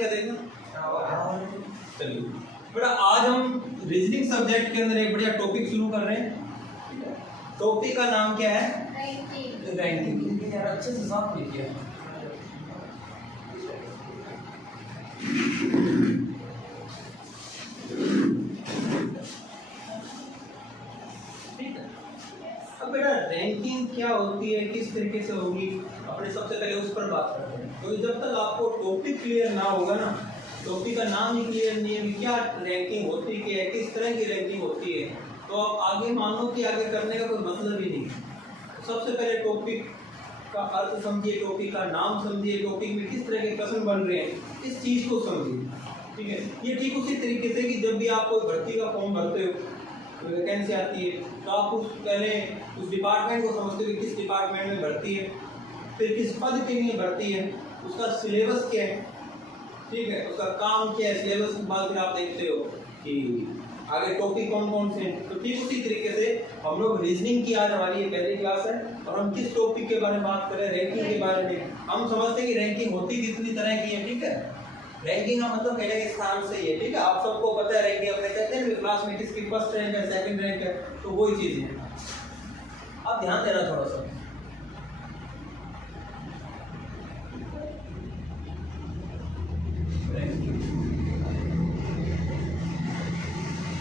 क्या देखना? चलिए बेटा, आज हम रीजनिंग सब्जेक्ट के अंदर एक बढ़िया टॉपिक शुरू कर रहे हैं। टॉपिक का नाम क्या है? रैंकिंग। यार अच्छे से साफ लिखिए। ठीक है, अब बेटा रैंकिंग क्या होती है, किस तरीके से होगी, अपने सबसे पहले उस पर बात करते हैं। तो जब तक आपको टॉपिक क्लियर ना होगा ना, टॉपिक का नाम ही क्लियर नहीं है कि क्या रैंकिंग होती है, किस तरह की रैंकिंग होती है, तो आप आगे मान लो कि आगे करने का कोई मतलब ही नहीं। तो सबसे पहले टॉपिक का अर्थ समझिए, टॉपिक का नाम समझिए, टॉपिक में किस तरह के प्रश्न बन रहे हैं, इस चीज़ को समझिए। ठीक है, ये ठीक उसी तरीके से कि जब भी आप कोई भर्ती का फॉर्म भरते हो, वैकेंसी आती है, तो आप उस पहले उस डिपार्टमेंट को समझते हो कि किस डिपार्टमेंट में भर्ती है, फिर किस पद के लिए भर्ती है, उसका सिलेबस क्या है, ठीक है, उसका काम क्या है, सिलेबस के बाद फिर आप देखते हो कि आगे टॉपिक कौन कौन से हैं। तो ठीक उसी तरीके से हम लोग रीजनिंग की आज हमारी ये पहली क्लास है और हम किस टॉपिक के बारे में बात कर रहे हैं? रैंकिंग के बारे में। हम समझते हैं कि रैंकिंग होती कितनी तरह की है। ठीक है, रैंकिंग का मतलब पहले के स्थान से ही है। ठीक है, आप सबको पता है रैंकिंग, अपने कहते हैं क्लास में किसकी फर्स्ट रैंक है, सेकंड रैंक है, तो वही चीज़ है। आप ध्यान देना थोड़ा सा।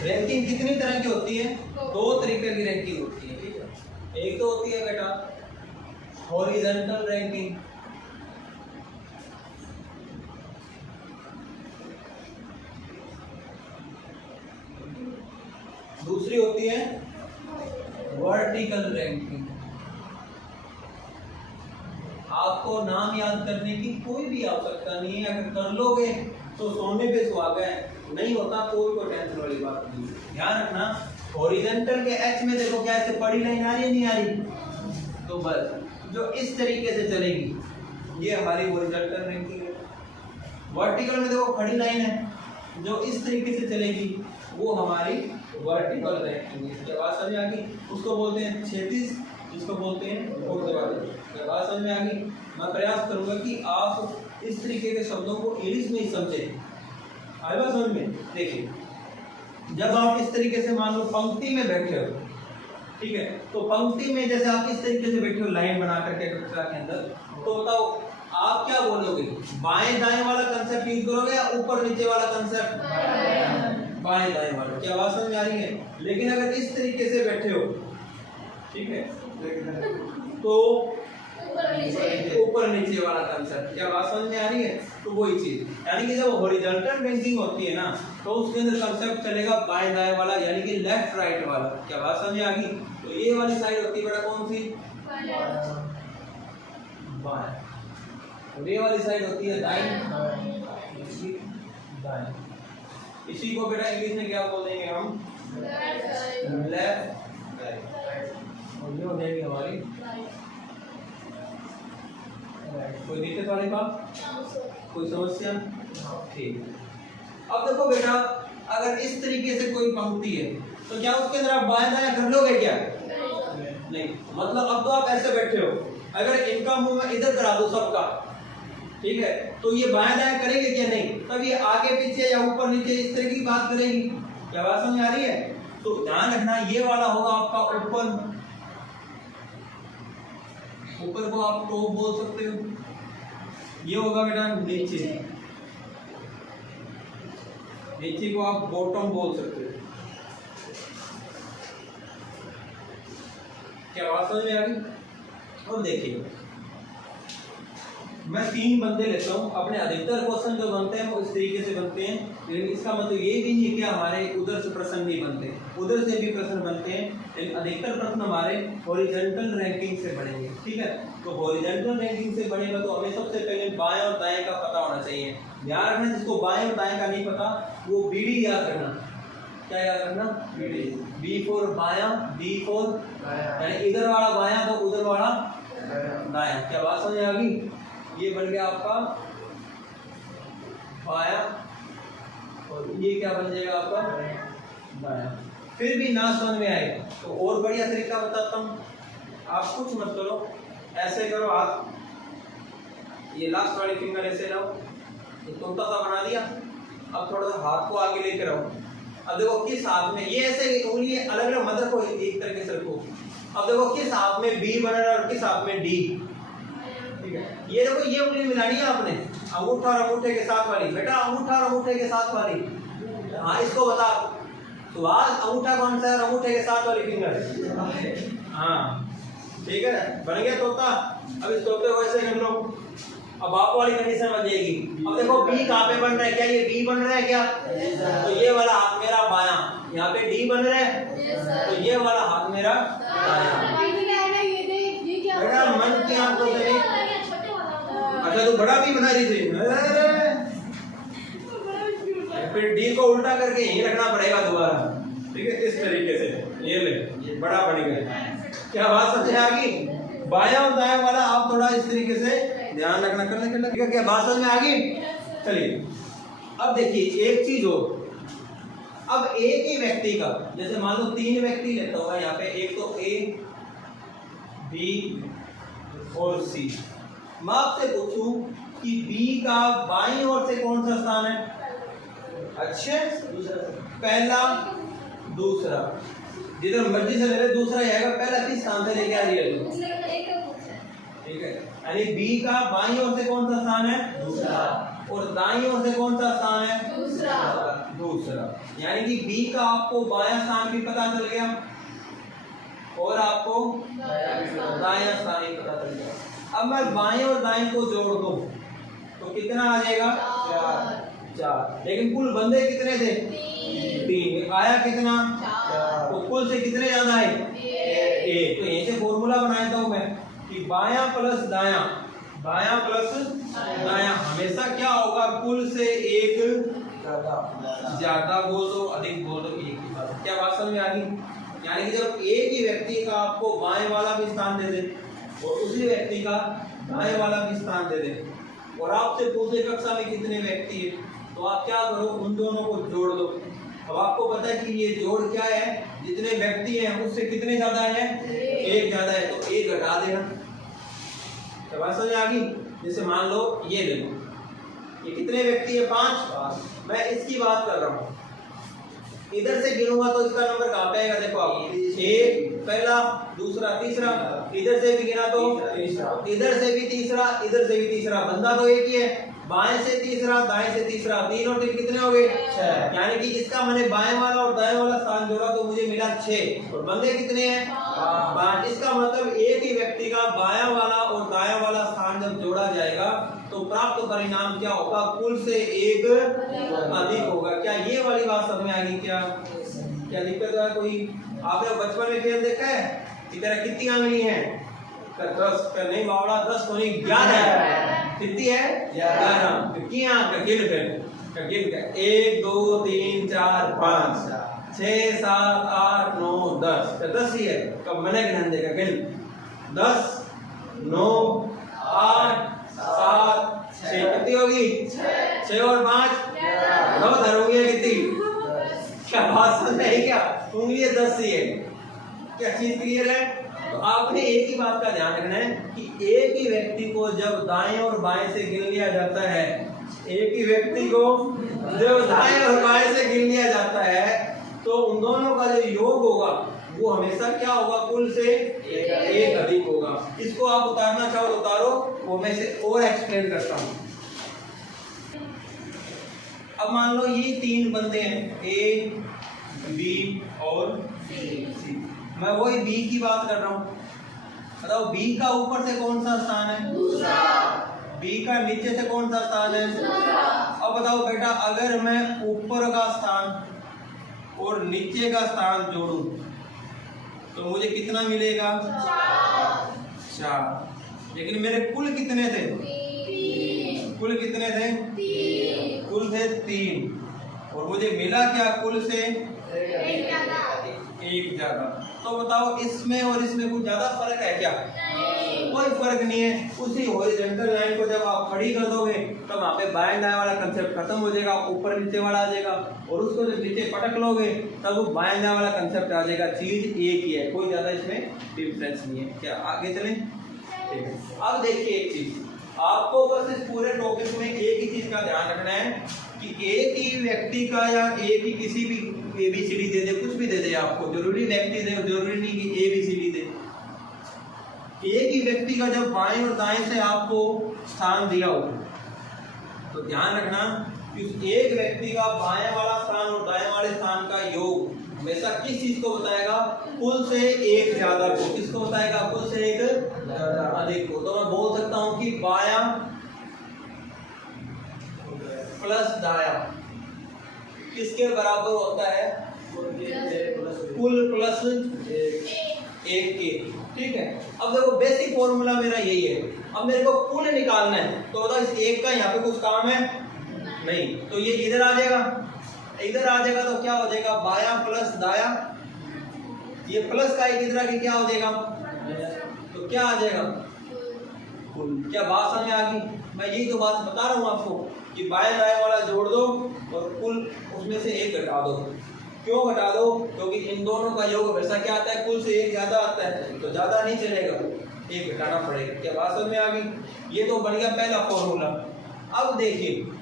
रैंकिंग कितनी तरह की होती है? दो तरीके की रैंकिंग होती है। ठीक है, एक तो होती है बेटा हॉरिजॉन्टल रैंकिंग, दूसरी होती है वर्टिकल रैंकिंग। आपको नाम याद करने की कोई भी आवश्यकता नहीं है, अगर कर लोगे तो सोने पे सुहागा है, नहीं होता कोई टेंशन वाली बात नहीं। ध्यान रखना, हॉरिजॉन्टल के एच में देखो क्या ऐसे पड़ी लाइन आ रही है, नहीं आ रही, तो बस जो इस तरीके से चलेगी ये हमारी हॉरिजॉन्टल रैंकिंग है। वर्टिकल में देखो खड़ी लाइन है, जो इस तरीके से चलेगी वो हमारी वर्टिकल रैंकिंग है। क्या बात समझ आ गई? उसको बोलते हैं क्षैतिज, जिसको बोलते हैं ऊर्ध्वाधर। क्या बात समझ में आ गई? मैं प्रयास करूंगा कि आप इस तरीके के शब्दों को इंग्लिश में ही समझें। आएगा समझ में? देखिए, जब आप इस तरीके से मान लो पंक्ति में बैठे हो, ठीक है, तो पंक्ति में जैसे आप इस तरीके से बैठे हो लाइन बना करके कक्षा के अंदर, तो बताओ आप क्या बोलोगे? बाएं दाएं वाला कंसेप्ट यूज करोगे या ऊपर नीचे वाला कंसेप्ट? बाएं दाएं वाला। क्या बात समझ में आ रही है? लेकिन अगर इस तरीके से बैठे हो, ठीक है, तो ऊपर नीचे वाला कंसेप्ट। क्या बात समझ में आ रही है? तो वही चीज, यानी कि जब हॉरिजॉन्टल रैंकिंग होती है ना, तो उसके अंदर कंसेप्ट चलेगा बाएं दाएं वाला, यानी कि लेफ्ट राइट वाला। क्या बात समझ में आ गई? तो ये वाली साइड होती है बेटा कौन सी? बाएं। और ये वाली साइड होती है दाएं। इसी को बेटा इंग्लिश में क्या बोलेंगे हम? Left right. और ये हो जाएगी हमारी। कोई दिक्कत वाली बात? कोई समस्या? ठीक। अब देखो बेटा, अगर इस तरीके से कोई पंक्ति है तो क्या उसके अंदर आप बाएं दाएं कर लोगे क्या? नहीं। मतलब अब तो आप ऐसे बैठे हो, अगर इनका मुंह में इधर करा दो सबका, ठीक है, तो ये बाएं दाएं करेंगे क्या? नहीं। तब ये आगे पीछे या ऊपर नीचे इस तरह की बात करेगी। क्या बात समझ आ रही है? तो ध्यान रखना, ये वाला होगा आपका ऊपर, ऊपर को आप टॉप बोल सकते हो, ये होगा बेटा नीचे, नीचे को आप बॉटम बोल सकते हो। क्या बात समझ में आ गई? और देखिए, मैं 3 बंदे लेता हूँ, अपने अधिकतर क्वेश्चन जो बनते हैं वो इस तरीके से बनते हैं, लेकिन इसका मतलब ये भी नहीं है कि हमारे उधर से प्रश्न नहीं बनते, उधर से भी प्रश्न बनते हैं, लेकिन अधिकतर प्रश्न हमारे हॉरिजॉन्टल रैंकिंग से बनेंगे। ठीक है, तो हॉरिजॉन्टल रैंकिंग से बनेगा तो हमें सबसे पहले बाएं और दाएं का पता होना चाहिए। ध्यान रखना, जिसको बाएं और दाएं का नहीं पता वो बीडी याद रखना। क्या याद रखना? बीडी। बी फॉर बायां, डी फॉर यानी इधर वाला बायां तो उधर वाला दायां। क्या बात समझ आ गई? ये बन गया आपका बायां और ये क्या बन जाएगा आपका दायां। फिर भी ना समझ में आए तो और बढ़िया तरीका बताता हूँ, आप कुछ मत करो, ऐसे करो, आप ये लास्ट वाली फिंगर ऐसे लाओ, एक तोता सा बना दिया। अब थोड़ा सा हाथ को आगे लेकर आओ। अब देखो किस हाथ में, ये ऐसे उंगली अलग अलग मत रखो, एक तरीके से रखो। अब देखो किस हाथ में बी बन रहा है और किस हाथ में डी। ठीक है, ये देखो ये उंगली मिलानी है आपने, अंगूठा और अंगूठे के साथ वाली। बेटा अंगूठा और अंगूठे के साथ वाली, हाँ इसको बता। तो आज अंगूठा कौन सा है और अंगूठे के साथ वाली फिंगर? हाँ ठीक है, बन गया तोता। अब इस तोते को ऐसे कर लो। अब आप वाली कंडीशन बन जाएगी। अब देखो बी कहाँ पे बन रहा है? क्या ये बी बन रहा है क्या? तो ये वाला हाथ मेरा बायां, यहाँ पे डी बन रहा है, तो ये वाला हाथ मेरा दायां। बेटा मन की आंखों से नहीं। अच्छा तो बड़ा भी बना रही थी, फिर डी को उल्टा करके यहीं रखना पड़ेगा दोबारा। ठीक है, इस तरीके से ये ले, ये बड़ा बन गया। क्या बात समझ आ गई? बायां और दायां वाला आप थोड़ा इस तरीके से ध्यान रखना, करने ठीक है। क्या बात समझ में आ गई? चलिए अब देखिए एक चीज हो। अब एक ही व्यक्ति का, जैसे मान लो 3 व्यक्ति लेता होगा यहाँ पे, एक तो ए, बी और सी। मैं आपसे पूछूं कि बी का बाईं ओर से कौन सा स्थान है? अच्छे, पहला, दूसरा, जिधर मर्जी से ले ले, दूसरा ही आएगा। पहला किस स्थान से लेके आ रही है? ठीक है, यानी बी का बाईं ओर से कौन सा स्थान है? दूसरा। और दाईं ओर से कौन सा स्थान है? दूसरा। यानी कि बी का आपको बायां स्थान भी पता चल गया और आपको दायां स्थान भी पता चल गया। अब मैं बाएं और दाएं को जोड़ दूं तो कितना आ जाएगा? 4। लेकिन कुल बंदे कितने थे? 3। आया कितना? तो कुल से कितने ज्यादा है? 1। तो यहीं से फॉर्मूला बनाया था मैं कि बायां प्लस दायां, बायां प्लस दायां हमेशा क्या होगा? कुल से 1 ज्यादा बोल दो, अधिक बोल दो, एक ही बात। क्या बात समझ में आ गई? यानी कि जब एक ही व्यक्ति का आपको बाएं वाला भी स्थान दे दे और उसी व्यक्ति का दाएं वाला भी स्थान दे दे और आपसे पूछे कक्षा में कितने व्यक्ति है, तो आप क्या करो? उन दोनों को जोड़ दो। अब आपको पता है कि ये जोड़ क्या है? जितने व्यक्ति हैं उससे कितने ज्यादा है? 1 ज्यादा है, तो 1 घटा देना। तो बात समझ आ गई? जैसे मान लो ये ले लो, ये कितने व्यक्ति है? 5। मैं इसकी बात कर रहा हूँ। इधर से गिनूंगा तो इसका नंबर कहाँ पे आएगा? देखो आप, 1 पहला, दूसरा, तीसरा। इधर से भी गिना तो इधर से भी तीसरा, इधर से भी तीसरा। बंदा तो एक ही है। बाएं से तीसरा, दाएं से तीसरा, 3 और 3 कितने हो गए? 6। यानी कि इसका मैंने बाएं वाला और दाएं वाला स्थान जोड़ा तो मुझे मिला 6। और बंदे कितने हैं? 5। इसका मतलब एक ही व्यक्ति का बायां वाला और दायां वाला स्थान जब जोड़ा जाएगा तो प्राप्त परिणाम क्या होगा? कुल से 1 अधिक होगा। क्या ये वाली बात समझ में आ गई? क्या दिक्कत है कोई? आपने बचपन में खेल देखा है कि तेरा कितनी आंगली है? 10। नहीं बावड़ा, 10 तो नहीं, 11। कितनी है? 11। क्या गिन फिर गिन के 1 2 3 4 5 6 7 8 9 10। 10 ही है। कब मैंने गिन देगा? गिन 10 9 8 7 6। कितनी होगी? 6 और 5 9 धरोगे कितनी? क्या बात समझ में आई? क्या उंगली 10 ही है? क्या चीज क्लियर है? तो आपने एक ही बात का ध्यान रखना है कि एक ही व्यक्ति को जब दाएं और बाएं से गिन लिया जाता है, एक ही व्यक्ति को जब दाएं और बाएं से गिन लिया जाता है तो उन दोनों का जो योग होगा वो हमेशा क्या होगा? कुल से 1 अधिक होगा। इसको आप उतारना चाहो तो उतारो, वो मैं से और एक्सप्लेन करता हूँ। अब मान लो ये 3 बंदे हैं, ए, बी और सी। मैं वही बी की बात कर रहा हूँ। बताओ बी का ऊपर से कौन सा स्थान है? दूसरा। बी का नीचे से कौन सा स्थान है? दूसरा। अब बताओ बेटा, अगर मैं ऊपर का स्थान और नीचे का स्थान जोड़ूं तो मुझे कितना मिलेगा? 4। लेकिन मेरे कुल कितने थे? 3। कुल कितने थे? 3। कुल थे 3 और मुझे मिला क्या? कुल से 1 ज्यादा। तो बताओ इसमें और इसमें कुछ ज्यादा फर्क है क्या? कोई फर्क नहीं है। उसी हॉरिजॉन्टल लाइन को जब आप खड़ी कर दोगे तो वहाँ पे बाएं दाएं वाला कंसेप्ट खत्म हो जाएगा, ऊपर नीचे वाला आ जाएगा। और उसको जब नीचे पटक लोगे तब वो बाएं दाएं वाला कंसेप्ट आ जाएगा। चीज एक ही है, कोई ज्यादा इसमें डिफरेंस नहीं है। क्या आगे चलें? ठीक है। अब देखिए एक चीज, आपको बस इस पूरे टॉपिक में एक ही चीज का ध्यान रखना है कि एक ही व्यक्ति का या एक ही किसी भी ABCD दे दे, कुछ भी दे दे, आपको जरूरी व्यक्ति दे, जरूरी नहीं कि ABCD दे, एक ही व्यक्ति का जब बाएं और दाएं से आपको स्थान दिया हो तो ध्यान रखना कि उस एक व्यक्ति का बाएं वाला स्थान और दाएं वाले स्थान का योग हमेशा किस चीज को बताएगा? कुल से एक ज्यादा को। किसको बताएगा? कुल से एक ज्यादा अधिक को। तो मैं बोल सकता हूं कि बायां प्लस दायां किसके बराबर होता है? कुल प्लस एक के। ठीक है, अब देखो बेसिक फॉर्मूला मेरा यही है। अब मेरे को कुल निकालना है तो बताओ इस एक का यहाँ पे कुछ काम है नहीं, तो ये इधर आ जाएगा, इधर आ जाएगा तो क्या हो जाएगा? बायां प्लस दायां, ये प्लस का एक इधर आके क्या हो जाएगा? तो क्या आ जाएगा? कुल। क्या बात समझ आ गई? मैं यही तो बात बता रहा हूँ आपको कि बाएं दाएं वाला जोड़ दो और कुल उसमें से एक घटा दो। क्यों घटा दो? क्योंकि इन दोनों का योग वैसा क्या आता है? कुल से एक ज्यादा आता है, तो ज्यादा नहीं चलेगा, एक घटाना पड़ेगा। क्या बात समझ में आ गई? ये तो बढ़िया पहला फॉर्मूला। अब देखिए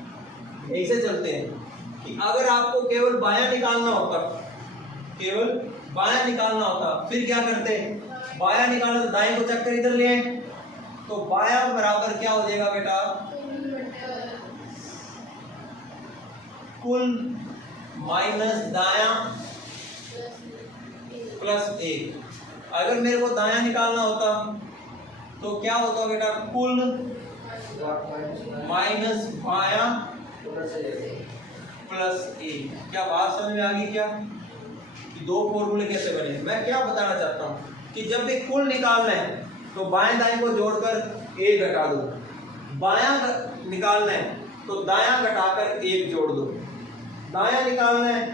ऐसे चलते हैं कि अगर आपको केवल बायां निकालना होता, केवल बायां निकालना होता, फिर क्या करते? बायां निकालना तो दाएं को चक्कर इधर ले, तो बायां बराबर क्या हो जाएगा बेटा? कुल माइनस दायां प्लस एक। अगर मेरे को दायां निकालना होता तो क्या होता बेटा? कुल माइनस बायां प्लस एक। क्या बात समझ में आ गई? क्या कि दो फॉर्मूले कैसे बने? मैं क्या बताना चाहता हूं कि जब भी कुल निकालना है तो बाएं दाएं को जोड़कर एक घटा दो, बायां निकालना है तो दायां घटाकर एक जोड़ दो, दायां निकालना है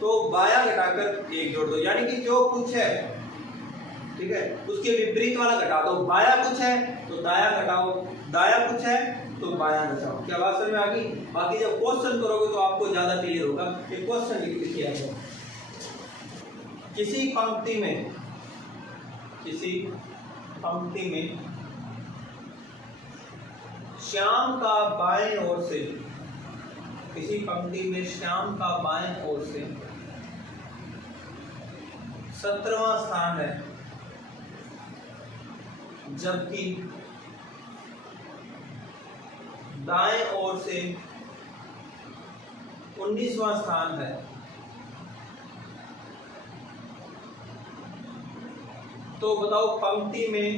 तो बायां घटाकर एक जोड़ दो। यानी कि जो कुछ है, ठीक है, उसके विपरीत वाला घटा दो। बायां कुछ है तो दायां घटाओ, दायां कुछ है तो बायां घटाओ। क्या बात समझ में आ गई? बाकी जब क्वेश्चन करोगे तो आपको ज्यादा क्लियर होगा। एक क्वेश्चन लिख लिखिए आपको। किसी पंक्ति में, किसी पंक्ति में श्याम का बाएं ओर से, किसी पंक्ति में श्याम का बाएं ओर से 17वां स्थान है, जबकि दाएं ओर से 19वां स्थान है। तो बताओ पंक्ति में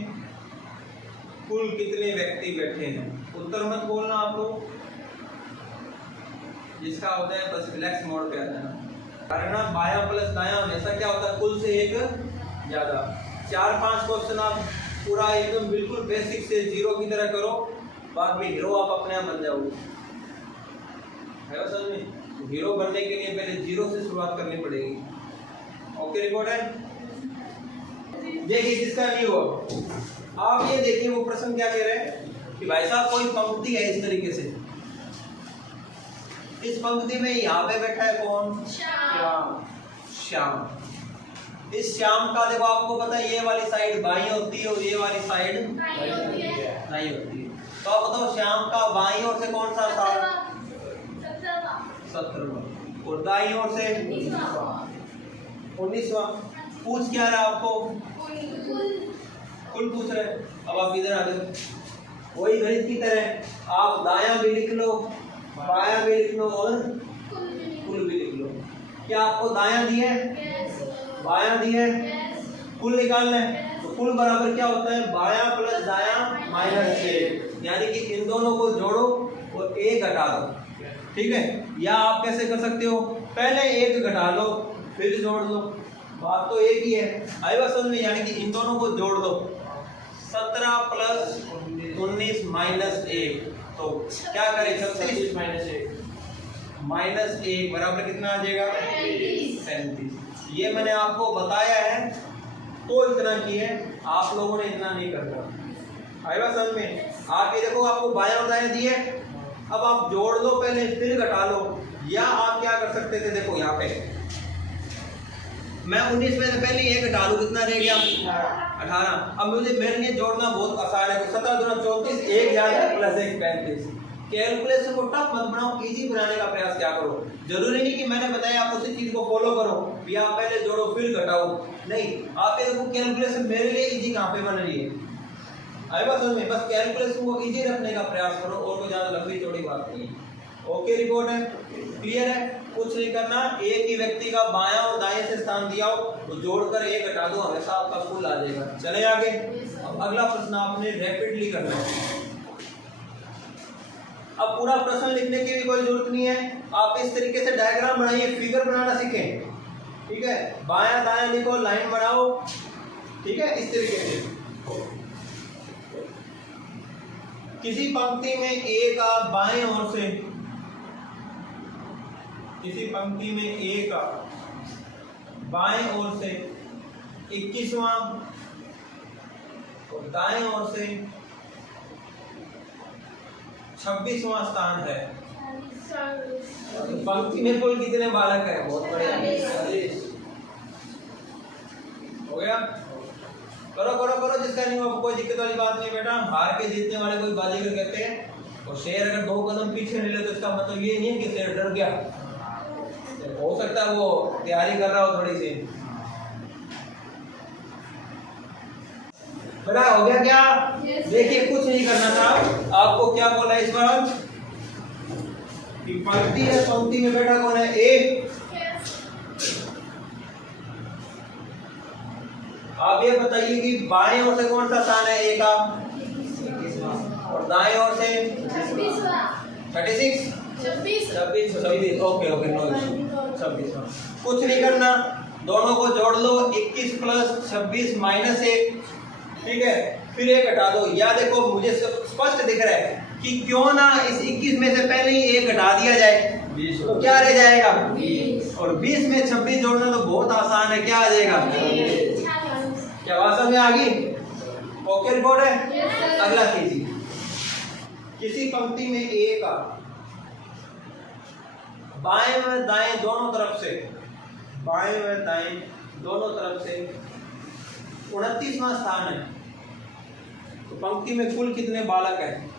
कुल कितने व्यक्ति बैठे हैं? उत्तर मत बोलना आप लोग, जिसका होता है बस रिलैक्स मोड पे आ जाना। कारण बायां प्लस दायां हमेशा क्या होता है? कुल से एक ज्यादा। 4-5 क्वेश्चन आप पूरा एकदम बिल्कुल बेसिक से जीरो की तरह करो, बाद में हीरो आप अपने आप बन जाओगे। है समझ में? हीरो बनने के लिए पहले जीरो से शुरुआत करनी पड़ेगी। ओके, रिकॉर्ड है? देखिए जिसका नहीं हुआ, आप ये देखिए वो प्रश्न क्या कह रहे हैं कि भाई साहब कोई पंक्ति है इस तरीके से, इस पंक्ति में यहाँ पे बैठा है कौन? श्याम। श्याम। इस श्याम का देखो आपको पता है ये वाली साइड बाईं होती है और ये वाली साइड दाईं होती है। तो आप बताओ श्याम का बाईं ओर से कौन सा स्थान? 17वां। और दाईं ओर से 19वां। पूछ क्या रहा आपको? कुल पूछ रहे। अब आप इधर आ गए, वही गणित की तरह आप दायां भी लिख लो, बायां भी लिख लो और कुल भी लिख लो। क्या आपको दायां दिया है, बायां दिया है, कुल निकालना है तो कुल बराबर क्या होता है? बायां प्लस दायां माइनस 1। यानी कि इन दोनों को जोड़ो और एक घटा दो। ठीक है, या आप कैसे कर सकते हो? पहले एक घटा लो फिर जोड़ लो, बात तो एक ही है। आई बात समझ में? यानी कि इन दोनों को जोड़ दो, 17 प्लस 19 माइनस 1, तो क्या करें? 36 माइनस 1 बराबर कितना आ जाएगा? 37। ये मैंने आपको बताया है तो इतना किए, आप लोगों ने इतना नहीं करना। आई बात समझ में? आप ये देखो आपको बायां और दायां दिए, अब आप जोड़ लो पहले फिर घटा लो। या आप क्या कर सकते थे? देखो यहाँ पे मैं 19 में से पहले एक घटा लूँ, कितना रह गया 18। अब मुझे मेरे लिए जोड़ना बहुत आसान है, 17 दूना 34, एक याद है प्लस 1 35। कैलकुलेशन को टफ मत बनाओ, इजी बनाने का प्रयास क्या करो। जरूरी नहीं कि मैंने बताया आप उसी चीज को फॉलो करो या आप पहले जोड़ो फिर घटाओ, नहीं। आप ये देखो कैलकुलेशन मेरे लिए इजी कहाँ पे बन रही है, आई बात समझ में। बस कैलकुलेशन को इजी रखने का प्रयास करो और कोई ज्यादा लंबी चौड़ी बात नहीं है। ओके रिपोर्ट है, क्लियर है, कुछ नहीं करना। एक ही व्यक्ति का बायां और दाएं से स्थान दिया हो तो जोड़कर एक घटा दो, हमेशा आपका फुल आ जाएगा। चले आगे। अब अगला प्रश्न आपने रैपिडली करना है। अब पूरा प्रश्न लिखने की भी कोई जरूरत नहीं है, आप इस तरीके से डायग्राम बनाइए, फिगर बनाना सीखें, ठीक है। बायां दायां लिखो, लाइन बनाओ, ठीक है, इस तरीके से। किसी पंक्ति में ए का बाएं ओर से, किसी पंक्ति में ए का बाएं ओर से 21वां और दाएं ओर से 26वां स्थान है। पंक्ति में कुल कितने बालक है? बहुत बढ़िया, 40 हो गया। करो करो करो, जिसका नहीं हो कोई दिक्कत वाली बात नहीं बेटा। हार के जीतने वाले कोई बाजीगर कहते हैं। और शेर अगर 2 कदम पीछे नहीं ले तो इसका मतलब ये नहीं है कि शेर डर गया, हो सकता है वो तैयारी कर रहा हो थोड़ी सी। बड़ा हो गया क्या? देखिए कुछ नहीं करना था, आपको क्या बोला इस बार कि पंक्ति है, पंक्ति में बेटा कौन है? ए। आप ये बताइए कि बाएं ओर से कौन सा स्थान है ए का? और दाएं ओर से 36 26। Okay okay, no issue, 26। कुछ नहीं करना, दोनों को जोड़ लो, 21 प्लस 26 माइनस 1, ठीक है। फिर एक घटा दो। या देखो मुझे स्पष्ट दिख रहा है कि क्यों ना इस 21 में से पहले ही एक घटा दिया जाए, तो क्या रह जाएगा 20। और 20 में 26 जोड़ना तो बहुत आसान है, क्या आ जाएगा 20। क्या बात समझ में आ गई? ओके रिपोर्ट है। अगला कीजिए, किसी पंक्ति में ए का बाएं व दाएं दोनों तरफ से, बाएं व दाएं दोनों तरफ से 29वां स्थान है, तो पंक्ति में कुल कितने बालक हैं?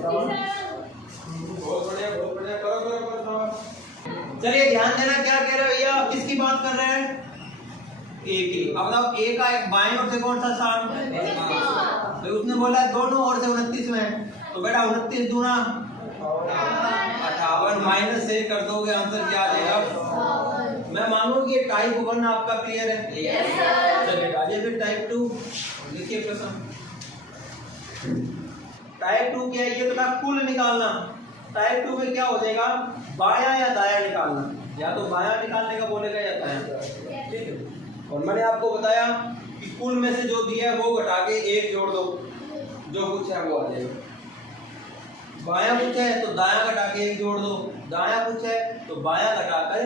बहुत बढ़िया बहुत बढ़िया, करो करो करो। चलिए ध्यान देना, क्या कह रहे हो भैया, किसकी बात कर रहे हैं? ए की। अब बताओ ए का एक बाएं ओर से कौन सा स्थान? तो उसने बोला दोनों ओर से 29 में, तो बेटा 29 दूना 58 माइनस से कर दोगे, आंसर क्या आ जाएगा? मैं मानूं कि ये टाइप 1 आपका क्लियर है? Yes sir. चलिए आगे फिर टाइप 2 लिखिए प्रश्न। टाइप 2 क्या है? ये तो था कुल निकालना। टाइप 2 में क्या हो जाएगा? बायां या दायां निकालना, या तो बायां निकालने का बोलेगा या दायां, ठीक है। और मैंने आपको बताया कि कुल में से जो दिया है वो घटा के 1 जोड़ दो, जो कुछ है वो आ जाएगा। बायां कुछ है तो दायां घटा के 1 जोड़ दो, दायां कुछ है तो बायां घटाकर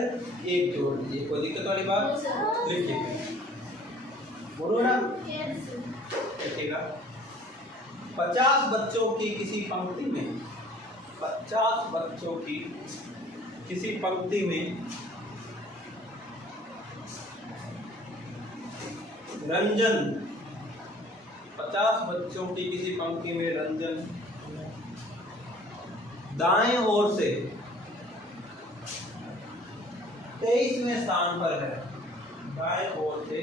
1 जोड़ दीजिए। कोई दिक्कत वाली बात? लिखिए, बोलो ना, लिखिएगा। 50 बच्चों की किसी पंक्ति में, 50 बच्चों की किसी पंक्ति में रंजन, 50 बच्चों की किसी पंक्ति में रंजन दाएं ओर से 23वें स्थान पर है, दाएं ओर से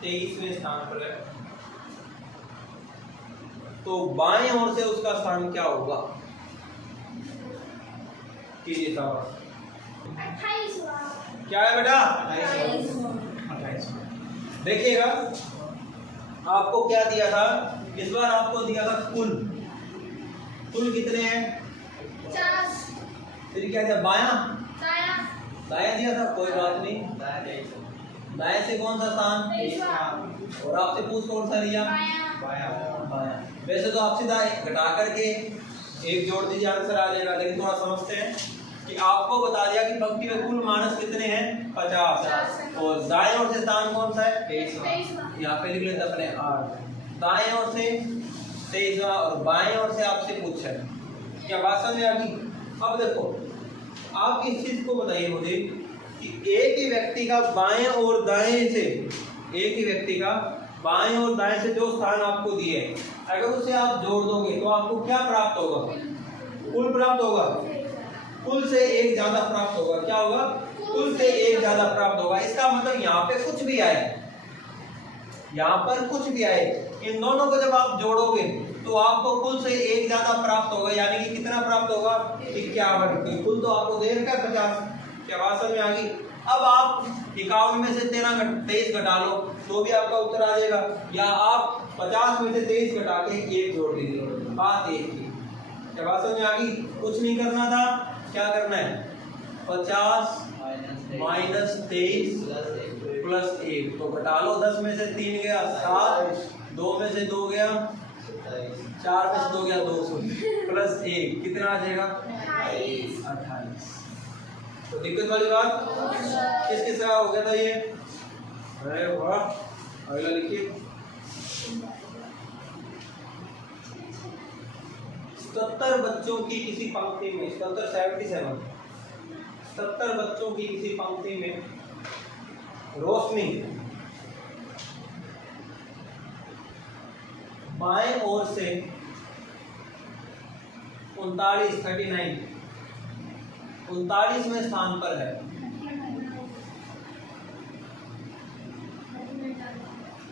23वें स्थान पर है, तो बाएं ओर से उसका स्थान क्या होगा? कीजिए सवाल। 28वां। क्या है बेटा? 28वां। देखिएगा आपको क्या दिया था इस बार? आपको दिया था कुल, कुल कितने हैं? 50। फिर क्या दिया? बायां, दायां दिया था, कोई बात नहीं, दाएं से कौन सा स्थान? और आपसे पूछ कौन सा लिया? बायां। वैसे तो आप सीधा घटा करके 1 जोड़ दीजिए, आंसर आ जाएगा। लेकिन थोड़ा समझते हैं कि आपको बता दिया कि पंक्ति में कुल मानस कितने हैं? 50। और दाएं ओर से स्थान कौन सा है? 23वां। यहाँ पे लिख लेते अपने 8। दाएं ओर से 23वां और बाएं ओर से आपसे पूछा है। क्या बात समझ आ गई? अब देखो आप इस चीज को बताइए मुझे कि एक ही व्यक्ति का बाएं और दाएं से, एक ही व्यक्ति का बाएं और दाएं से जो स्थान आपको दिए, अगर उसे आप जोड़ दोगे तो आपको क्या प्राप्त होगा? कुल प्राप्त होगा। कुल से एक ज्यादा प्राप्त होगा। क्या होगा? कुल से एक ज्यादा प्राप्त होगा। इसका मतलब यहाँ पे कुछ भी आए, यहाँ पर कुछ भी आए, इन दोनों को जब आप जोड़ोगे तो आपको कुल से एक ज्यादा प्राप्त होगा। यानी कि कितना प्राप्त होगा? 51। कुल तो आपको दे रखा है 50। क्या बात समझ में आ गई? अब आप 51 में से 23 घटा लो तो भी आपका उत्तर आ जाएगा, या आप 50 में से 23 घटा के एक जोड़ दीजिए, बात एक ही। क्या बात समझ में आ गई? कुछ नहीं करना था, क्या करना है? 50 माइनस 23 प्लस 1, तो घटा लो। 10 में से 3 गया 7, 2 में से 2 गया 4 में से 2 गया 2 प्लस 1, कितना आ जाएगा? 28। तो दिक्कत वाली बात किस किस का हो गया था ये? अरे वाह। अगला लिखिए। 70 बच्चों की किसी पंक्ति में, 70 बच्चों की किसी पंक्ति में रोशनी बाएं ओर से 39वें स्थान पर है,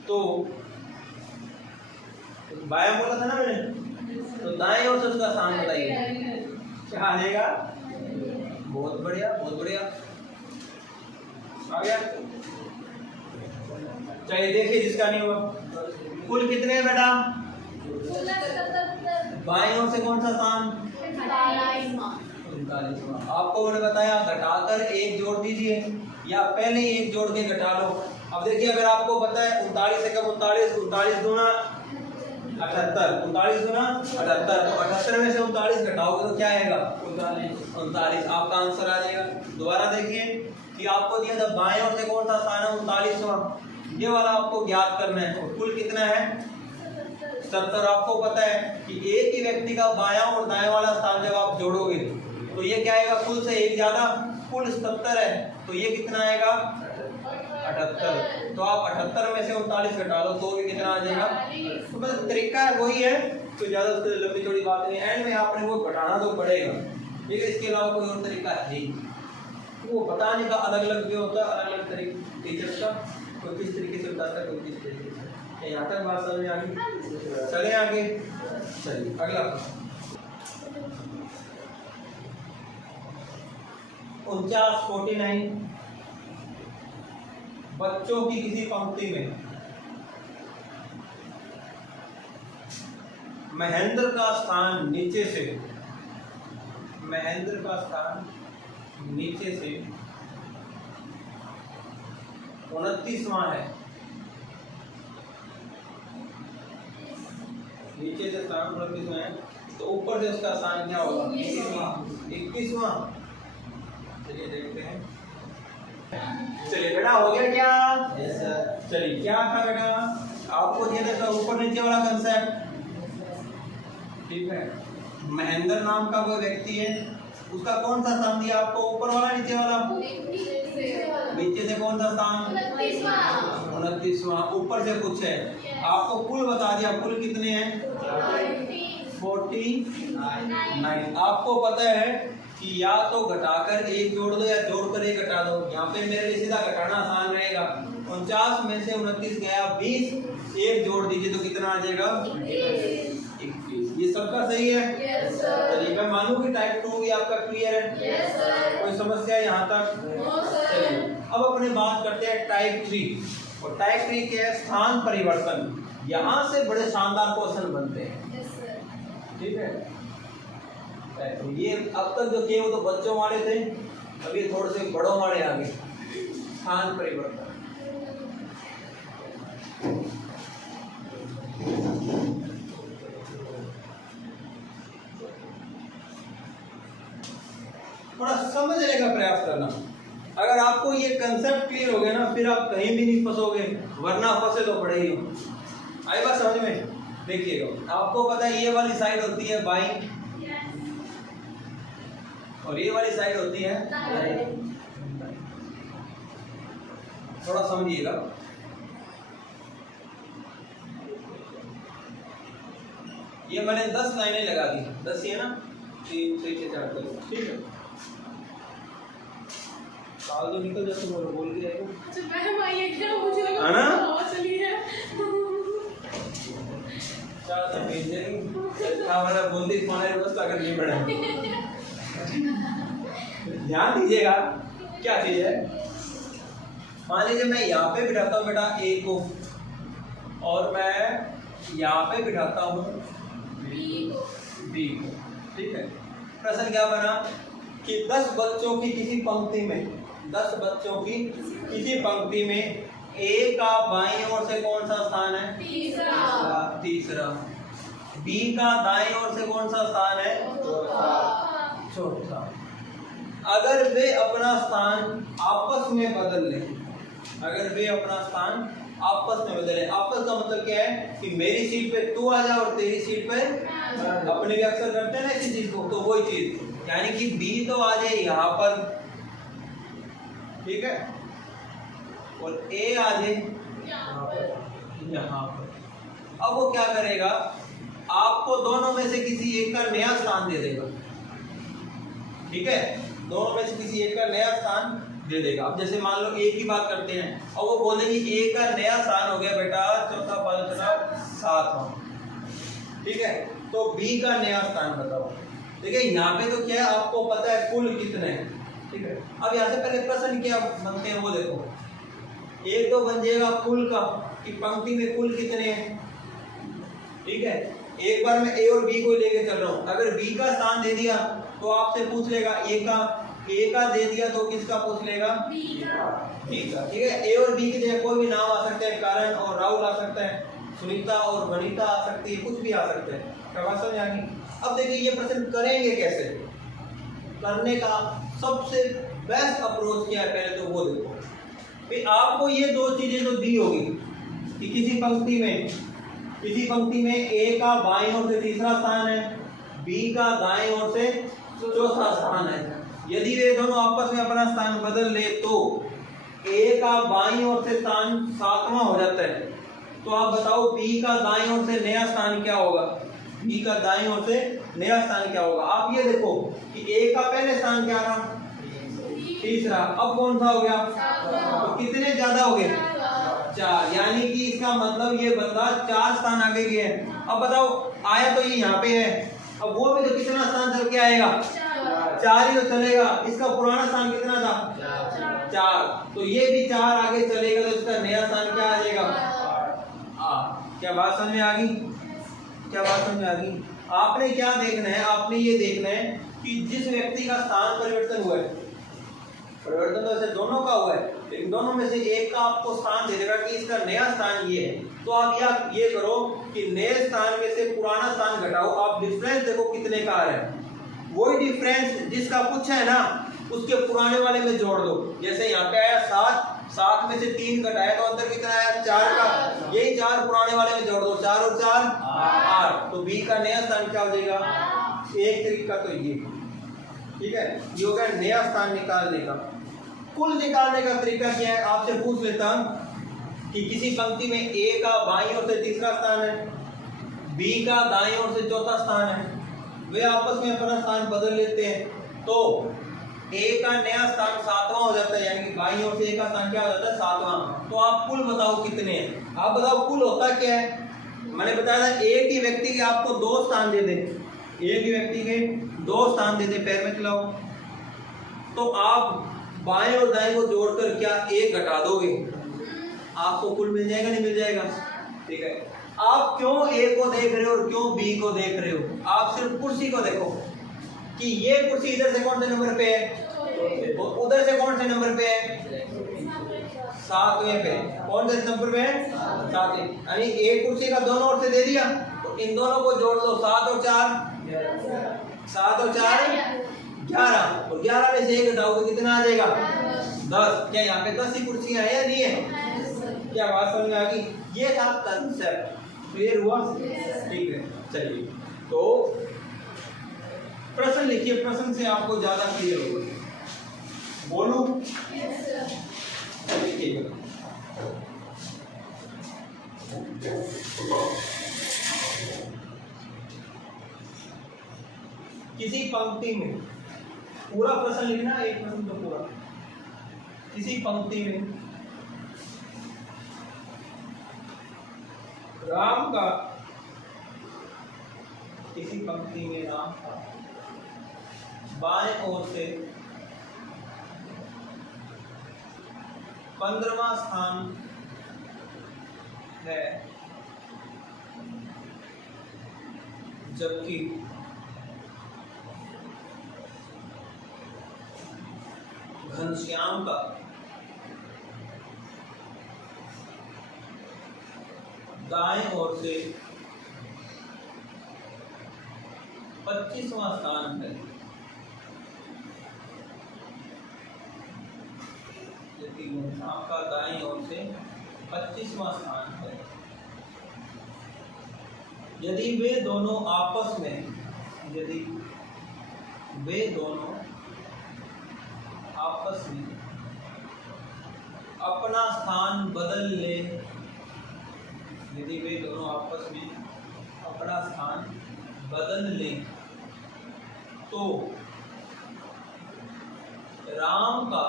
तो बायां बोला था ना मैंने, तो दाएं ओर से उसका स्थान बताइए, क्या आ जाएगा? बहुत बढ़िया, बहुत बढ़िया, आ गया। चलिए देखिए जिसका नहीं हुआ। कुल कितने हैं बेटा? बाएं ओर से कौन सा स्थान? 39वां। आपको मैंने बताया घटाकर एक जोड़ दीजिए, या पहले ही एक जोड़ के घटा लो। अब देखिए, अगर आपको पता है 39 से कम 39, 39 दूना 78, 39 दूना 78, तो 78 में से 39 घटाओगे तो क्या आएगा? 39। आपका आंसर आ जाएगा। दोबारा देखिए कि आपको दिया था बाएं ओर से कौन सा स्थान है? 39वां। ये वाला आपको ज्ञात करना है। और कुल कितना है? 70। आपको पता है कि एक ही व्यक्ति का बायां और दाएं वाला स्थान जब आप जोड़ोगे तो ये क्या आएगा? कुल से एक ज्यादा, कुल 70 है, तो ये कितना आएगा? 78। तो आप 78 में से 39 घटा लो तो भी कितना आ जाएगा? तो बस तरीका वही है, तो ज्यादा उससे लंबी चौड़ी बात नहीं। एंड में आपने वो घटाना तो पड़ेगा, ठीक है? इसके अलावा कोई और तरीका है नहीं। वो बताने का अलग अलग भी होता है, अलग अलग तरीके टीचर्स का, कोई किस तरीके से बताता है, कोई किस तरीके से। यहाँ तक बात समझ में आ गई? चले आगे। चलिए अगला 49 बच्चों की किसी पंक्ति में महेंद्र का स्थान नीचे से, महेंद्र का स्थान नीचे से 29वां है। नीचे से स्थान 29वां है, तो ऊपर से उसका स्थान क्या होगा? 21वां। चलिए देखते हैं। चलिए बेटा, हो गया क्या? Yes sir. चलिए क्या था बेटा? आपको दिया था ऊपर नीचे वाला कंसेप्ट, ठीक है? महेंद्र नाम का कोई व्यक्ति है, उसका कौन सा स्थान दिया आपको? ऊपर वाला, नीचे वाला? नीचे से कौन सा स्थान? 29वां। ऊपर से कुछ है, आपको कुल बता दिया। कुल कितने हैं? 49। आपको पता है कि या तो घटाकर एक जोड़ दो या जोड़कर एक घटा दो। यहाँ पे मेरे लिए सीधा घटाना आसान रहेगा। 49 में से 29 गया 20, एक जोड़ दीजिए तो कितना आ जाएगा? 21। ये सबका सही है? yes, चलिए मैं मानूं कि टाइप 2 भी आपका क्लियर है? yes, कोई समस्या है यहाँ तक? चलिए अब अपने बात करते हैं टाइप 3। और टाइप 3 के है स्थान परिवर्तन। यहाँ से बड़े शानदार क्वेश्चन बनते हैं, ठीक है? ये अब तक जो किए वो तो बच्चों वाले थे, अब ये थोड़े से बड़ों वाले आ गए। स्थान परिवर्तन, थोड़ा समझने का प्रयास करना। अगर आपको ये कंसेप्ट क्लियर हो गया ना, फिर आप कहीं भी नहीं फंसोगे, वरना फंसे तो पड़े ही। आई बात समझ में? देखिएगा, आपको पता है ये वाली साइड होती है बाई, और ये वाली साइड होती है राइट। थोड़ा समझिएगा। ये मैंने 10 लाइनें लगा दी, 10 ही है ना, 3 6 4 10, ठीक है। साल तो निकल जाते बोल के जाएगा। अच्छा मैम आई है क्या? मुझे लगा है ना? हवा चली है। चार तो भेज देंगे। हमारा बूंदी खाने व्यवस्था करनी पड़ेगी। ध्यान दीजिएगा क्या चीज है। मान लीजिए मैं यहाँ पे बिठाता हूँ बेटा ए को, और मैं यहाँ पे बिठाता हूँ बी को, ठीक है। प्रश्न क्या बना कि 10 बच्चों की किसी पंक्ति में, 10 बच्चों की किसी पंक्ति में ए का बाईं ओर से कौन सा स्थान है? तीसरा। बी का दाईं ओर से कौन सा स्थान है? चौथा। अगर वे अपना स्थान आपस में बदल लें, अगर वे अपना स्थान आपस में बदले, आपस का मतलब क्या है कि मेरी सीट पे तू आ जा और तेरी सीट पे, अपने भी अक्सर करते हैं ना इसी चीज को, तो वही चीज, यानी कि बी तो आ जाए यहाँ पर, ठीक है, और ए आ जाए यहाँ पर। अब वो क्या करेगा, आपको दोनों में से किसी एक का नया स्थान दे देगा, ठीक है, दोनों में से किसी एक का नया स्थान दे देगा। अब जैसे मान लो ए की बात करते हैं और वो बोलेंगे ए का नया स्थान हो गया बेटा चौथा, पांचवा, सातवां, ठीक है, तो बी का नया स्थान बताओ। देखिए यहाँ पे तो क्या है, आपको पता है कुल कितने हैं, ठीक है। अब यहाँ से पहले प्रश्न क्या बनते हैं वो देखो, एक तो बन जाएगा कुल का कि पंक्ति में कुल कितने हैं, ठीक है। एक बार मैं ए और बी को लेके चल रहा हूँ, अगर बी का स्थान दे दिया तो आपसे पूछ लेगा ए का दे दिया तो किसका पूछ लेगा? बी का, ठीक है। ए और बी की जगह कोई भी नाम आ सकते हैं, करण और राहुल आ सकता है, सुनीता और वनिता आ सकती है, कुछ भी आ सकते हैं। क्या बात समझ आ गई? अब देखिए ये प्रश्न करेंगे कैसे, करने का सबसे बेस्ट अप्रोच क्या है पहले तो वो देखो। फिर आपको ये दो चीजें तो दी होगी कि किसी पंक्ति में ए का बाईं ओर से तीसरा स्थान है, बी का दाएं ओर से चौथा स्थान है। यदि वे दोनों आपस में अपना स्थान बदल ले तो ए का बाईं ओर से स्थान सातवां हो जाता है। तो आप बताओ बी का दाईं ओर से नया स्थान क्या होगा? बी का दाईं ओर से नया स्थान क्या होगा? आप ये देखो कि ए का पहले स्थान क्या था? तीसरा। अब कौन सा हो गया? तो कितने ज्यादा हो गए? 4। यानी कि इसका मतलब ये बंदा 4 स्थान आगे गया है। अब बताओ आया तो ये यहाँ पे है, अब वो भी तो कितना स्थान चल के आएगा? 4 ही तो चलेगा। इसका पुराना स्थान कितना था? 4। तो ये भी 4 आगे चलेगा तो इसका नया स्थान क्या आ जाएगा? 8। क्या बात समझ में आ गई? क्या बात समझ में आ गई? आपने क्या देखना है, आपने ये देखना है कि जिस व्यक्ति का स्थान परिवर्तन हुआ है, परिवर्तन तो ऐसे दोनों का हुआ है, लेकिन दोनों में से एक का आपको स्थान दे देगा कि इसका नया स्थान ये है, तो आप ये करो कि नए स्थान में से पुराना स्थान घटाओ, आप डिफरेंस देखो कितने का आ रहा है। वही डिफरेंस जिसका पूछा है ना उसके पुराने वाले में जोड़ दो। जैसे यहाँ पे आया 7 में से 3 घटाया तो अंतर कितना आया? 4 का। यही 4 पुराने वाले में जोड़ दो, 4 और 4 8। तो बी का नया स्थान क्या हो जाएगा? एक तरीका तो ये, ठीक है, ये हो गया नया स्थान निकालने का। कुल निकालने का तरीका क्या है? आपसे पूछ लेता हूं कि किसी पंक्ति में ए का बाईं ओर से तीसरा स्थान है, बी का दाईं ओर से चौथा स्थान है, वे आपस में अपना स्थान बदल लेते हैं तो ए का नया स्थान 7वां हो जाता है, यानी कि बाईं ओर से ए का स्थान क्या हो जाता है? 7वां। तो आप कुल बताओ कितने हैं? आप बताओ कुल होता क्या है? मैंने बताया था एक ही व्यक्ति के आपको 2 स्थान दे दे, एक ही व्यक्ति के 2 स्थान दे दे, पैर में चलाओ, तो आप बाएं और दाएं को जोड़कर क्या एक घटा दोगे, आपको कुल मिल जाएगा नहीं मिल जाएगा? ठीक है। आप क्यों ए को देख रहे हो और क्यों बी को देख रहे हो? आप सिर्फ कुर्सी को देखो कि ये कुर्सी इधर से कौन से नंबर पे है और उधर से कौन से नंबर पे है? 7वें पे। कौन से नंबर पे है? 7वें। यानी एक कुर्सी का दोनों ओर से दे दिया तो इन दोनों को जोड़ लो, 7 और 4 11, और 11 में से 1 घटाओ तो कितना आ जाएगा? 10। क्या यहाँ पे 10 ही कुर्सियां है या नहीं है? क्या बात समझ में आ गई? ये था कंसेप्ट, क्लियर हुआ? ठीक है, चलिए। तो प्रश्न लिखिए, प्रश्न से आपको ज्यादा क्लियर होगा। बोलो लिखिएगा। किसी पंक्ति में पूरा प्रश्न लिखना, एक प्रश्न तो पूरा। किसी पंक्ति में राम का, किसी पंक्ति में राम का बाएं ओर से 15वां स्थान है, जबकि घनश्याम का दाएं ओर से 25वां स्थान है। जबकि घनश्याम का दाएं ओर से 25वां स्थान है। यदि वे दोनों आपस में, यदि वे दोनों आपस में अपना स्थान बदल ले, यदि वे दोनों आपस में अपना स्थान बदल लें, तो राम का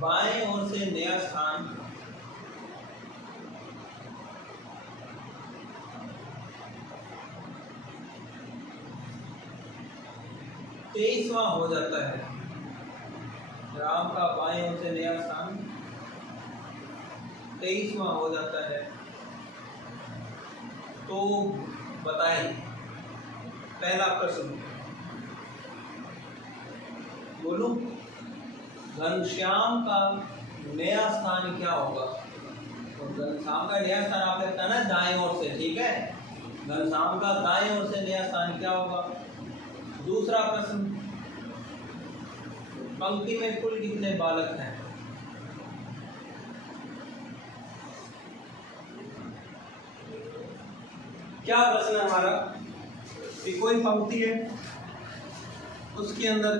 बाएं ओर से नया स्थान तेईसवां हो जाता है। राम का बाएं ओर से नया स्थान 23वां हो जाता है। तो बताएं, पहला प्रश्न बोलो, घनश्याम का नया स्थान क्या होगा? तो घनश्याम का नया स्थान आपने बताया ना दाएं ओर से, ठीक है। घनश्याम का दाएं ओर से नया स्थान क्या होगा? दूसरा प्रश्न, पंक्ति में कुल कितने बालक हैं? क्या प्रश्न है हमारा कि कोई पंक्ति है, उसके अंदर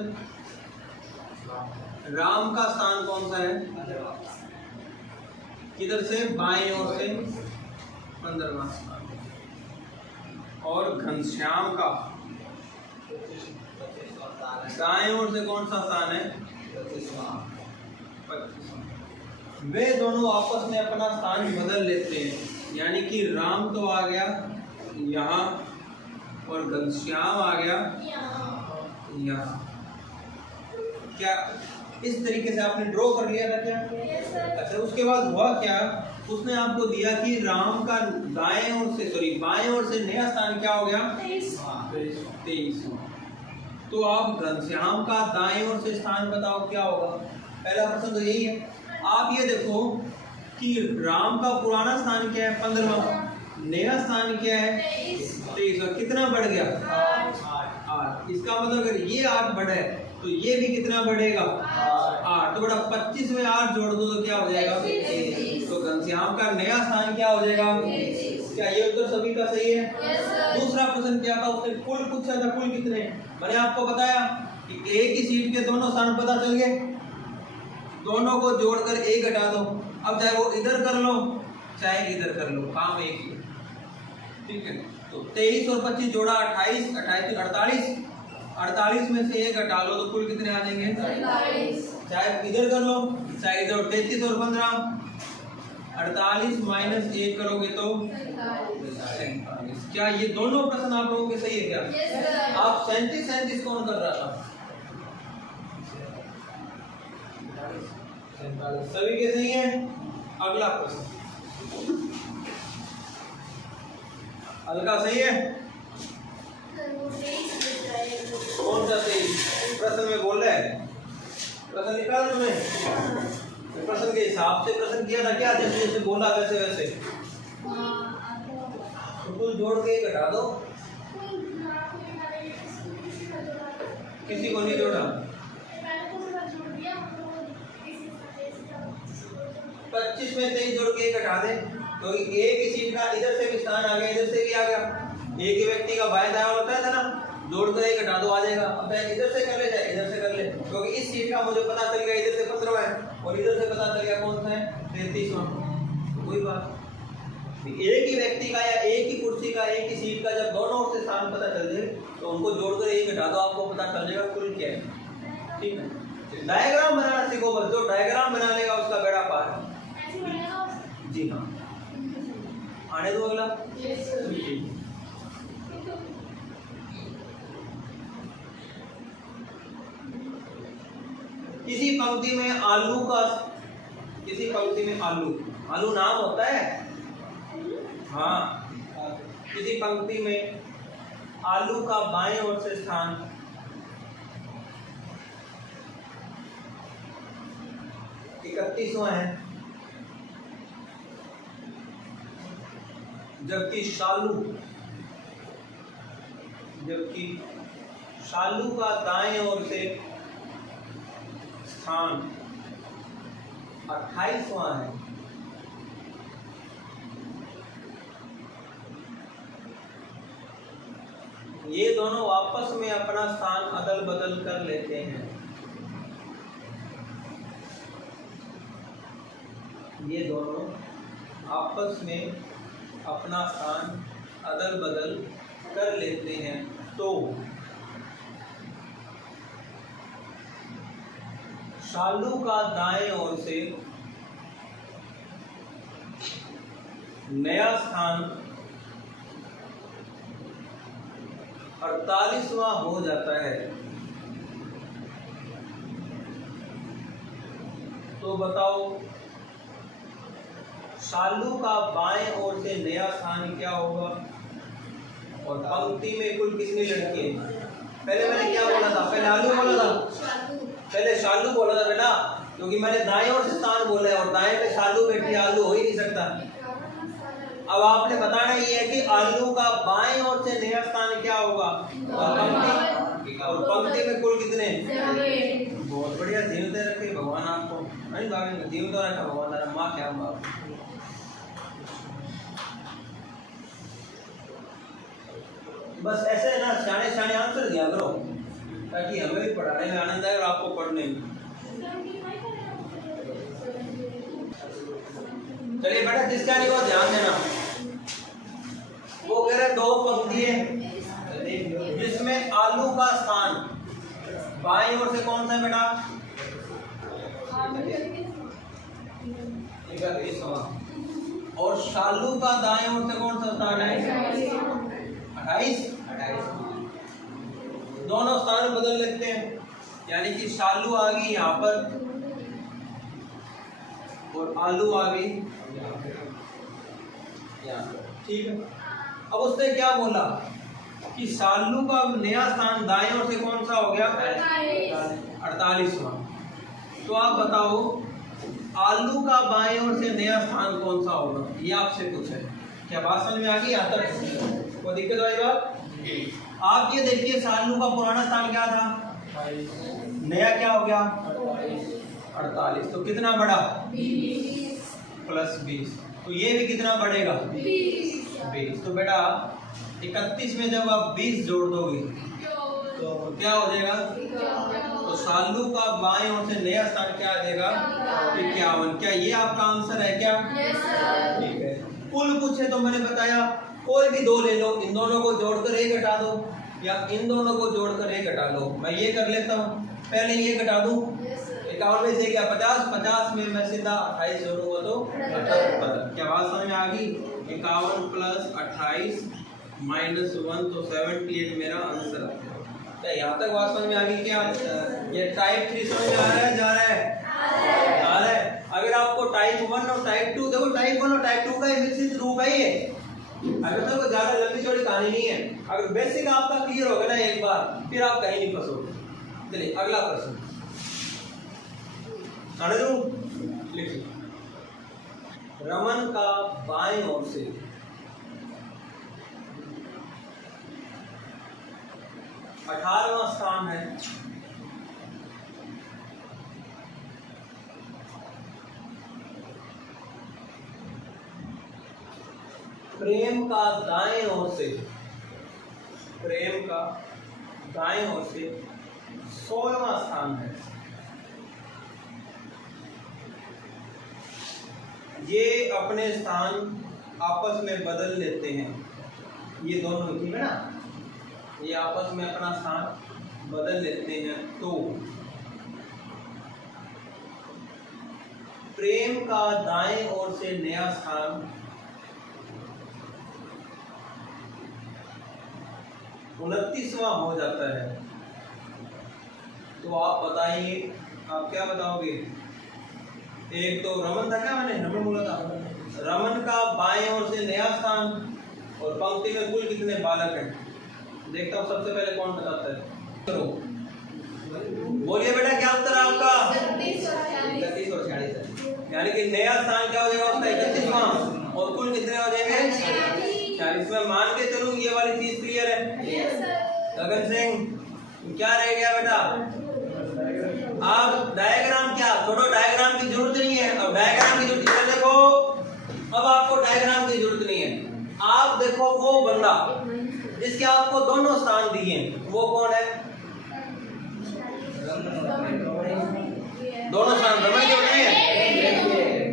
राम का स्थान कौन सा है? किधर से? बाएं ओर से 15वां स्थान। और घनश्याम का दाएं ओर से कौन सा स्थान है? 25वां। वे दोनों आपस में अपना स्थान बदल लेते हैं, यानी कि राम तो आ गया यहाँ और घनश्याम आ गया यहाँ। क्या इस तरीके से आपने ड्रॉ कर लिया था क्या? अच्छा, उसके बाद हुआ क्या? उसने आपको दिया कि राम का दाएं ओर से, सॉरी बाएं ओर से नया स्थान क्या हो गया? 23। तो आप घनश्याम का दाएं ओर से स्थान बताओ क्या होगा? पहला प्रश्न तो यही है। आप ये देखो कि राम का पुराना स्थान क्या है? 15वां। नया स्थान क्या है? 23। और कितना बढ़ गया? 8। इसका मतलब अगर ये 8 बढ़े तो ये भी कितना बढ़ेगा? 8। तो बड़ा 25 में 8 जोड़ दो तो क्या हो जाएगा? तो घनश्याम का नया स्थान क्या हो जाएगा? क्या ये उत्तर सभी का सही है? दूसरा प्रश्न क्या था? उसने कुल पूछा था, कुल कितने? मैंने आपको बताया कि एक ही सीट के दोनों स्थान पता चल गए, दोनों को जोड़कर एक घटा दो। अब चाहे वो इधर कर लो चाहे इधर कर लो, काम एक ही, ठीक है। तो 23 और 25 जोड़ा 28, 28 48, 48 में से एक घटा लो तो कुल कितने आ जाएंगे? 48। चाहे इधर कर लो चाहे इधर। 33 और 15, 48 माइनस 1 करोगे तो 47। क्या ये दोनों प्रश्न आप लोगों के सही है क्या? आप 37 कौन कर रहा था? सभी के सही है। अगला प्रश्न, हल्का सही है? कौन सा सही? प्रश्न में बोल रहा है, प्रश्न निकाल तुमने, प्रश्न के हिसाब से प्रश्न किया था क्या? जैसे जैसे बोला वैसे वैसे तो कुल जोड़ के घटा दो। किसी को नहीं जोड़ा? 25 में 23 जोड़ के घटा दे तो एक ही सीट का इधर से भी स्थान आ गया, इधर से भी आ गया। एक ही व्यक्ति का बाएं दाएं होता है ना, जोड़कर एक घटा दो आ जाएगा। अब इधर से कर ले जाए इधर से कर ले, क्योंकि इस सीट का मुझे पता चल गया इधर से 15 है और इधर से पता चल गया कौन सा है 33वां। कोई बात, एक ही व्यक्ति का या एक ही कुर्सी का एक ही सीट का जब दोनों ओर से स्थान पता चल जाए तो उनको जोड़कर एक घटा दो, आपको पता चल जाएगा कुल क्या है। ठीक है, डायग्राम बनाना सीखो बस, जो डायग्राम बना लेगा उसका बेड़ा पार है। ऐसे बनेगा। जी हाँ, आने दो अगला। किसी पंक्ति में आलू का, किसी पंक्ति में आलू नाम होता है। हाँ, किसी पंक्ति में आलू का बाएं ओर से स्थान 31वां है, जबकि शालू का दाएं ओर से स्थान 28वां है। ये दोनों आपस में अपना स्थान अदल बदल कर लेते हैं। ये दोनों आपस में अपना स्थान अदल बदल कर लेते हैं। तो शालू का दाएं ओर से नया स्थान 48वां हो जाता है। तो बताओ शालू का बाएं ओर से नया स्थान क्या होगा? और पंक्ति में कुल कितनी लड़की है? पहले मैंने क्या बोला था? पहले आलू बोला था, पहले शालू बोला था बेटा, क्योंकि मैंने दाएं ओर से स्थान बोला है और दाएं पे शालू बैठी, आलू हो ही नहीं सकता। अब आपने बताना ये है कि आलू का बाएं ओर से नया स्थान क्या होगा? और पंक्ति में कुल कितने? बहुत बढ़िया, जीवते रखे भगवान आपको, नहीं भागेंगे, जीवता रखा भगवान, माँ क्या माँ। बस ऐसे ना शाने शाने आंसर दिया करो ताकि हमें भी पढ़ाने में आनंद आए और आपको पढ़ने में। चलिए बेटा, जिसका नहीं वो ध्यान देना। वो कह रहे दो पंक्ति है जिसमें आलू का स्थान बाईं ओर से कौन सा है बेटा? 31वां। और शालू का दाएं ओर से कौन सा स्थान है? 28। दोनों स्थान बदल लेते हैं, यानी कि शालू आ गई यहाँ पर और आलू आ गई यहाँ पर। ठीक है, अब उसने क्या बोला कि शालू का नया स्थान दाएं ओर से कौन सा हो गया? 48वां। तो आप बताओ आलू का बाएं ओर से नया स्थान कौन सा होगा? ये आपसे पूछा है। क्या बात समझ में आ गई? आता कोई दिक्कत वाली बात? आप ये देखिए, शालू का पुराना स्थान क्या था? नया क्या हो गया? 48। तो कितना बढ़ा? 20+20। तो ये भी कितना बढ़ेगा? 20। तो बेटा 31 में जब आप 20 जोड़ दोगे तो क्या हो जाएगा? तो शालू का बाएं ओर से नया स्थान क्या आ जाएगा? 51। क्या ये आपका आंसर है क्या? ठीक है। कुल पूछे तो मैंने बताया कोई भी दो ले लो, इन दोनों को जोड़कर एक घटा दो या इन दोनों को जोड़कर एक घटा लो। मैं ये कर लेता हूँ, पहले ये घटा दूं। 51 में से क्या 50, 50 में मैं सीधा 28 जोड़ूंगा तो 78। क्या बात समझ में आ गई? 51 + 28 -1 तो 78 मेरा आंसर है। क्या यहाँ तक बात समझ में आ गई? क्या ये टाइप 3 समझ में आ रहा है? जा रहा है? आ रहा है। अगर आपको टाइप 1 और टाइप 2, देखो टाइप 1 और टाइप 2 का ही मिश्रित रूप है ये। अगर तो कोई ज्यादा लंबी चौड़ी कहानी नहीं है। अगर बेसिक आपका क्लियर हो गया ना एक बार, फिर आप कहीं नहीं फंसोगे। चलिए अगला प्रश्न लिखिए। रमन का बाएं ओर से 18वां स्थान है। प्रेम का दाएं ओर से प्रेम का दाएं ओर से 16वां स्थान है। ये अपने स्थान आपस में बदल लेते हैं। ये दोनों लिखी है ना, ये आपस में अपना स्थान बदल लेते हैं। तो प्रेम का दाएं ओर से नया स्थान 29वां हो जाता है। तो आप बताइए, आप क्या बताओगे? एक तो रमन था, क्या मैंने रमन बोला था? रमन का बाएं ओर से नया स्थान, और पंक्ति में कुल कितने बालक हैं? देखता हूँ सबसे पहले कौन बताता है। चलो बोलिए बेटा, क्या उत्तर है आपका? 31 और 46 है। यानी कि नया स्थान क्या हो जाएगा उसका? 31वां, और कुल कितने हो जाएंगे? 40। में मान के चलूं ये वाली चीज क्लियर है? गगन सिंह क्या रह गया बेटा? अब डायग्राम क्या छोड़ो, डायग्राम की जरूरत नहीं है। अब डायग्राम की जरूरत है, देखो अब आपको डायग्राम की जरूरत नहीं है। आप देखो वो बंदा जिसके आपको दोनों स्थान दिए, वो कौन है? दोनों स्थान रमन के होते हैं।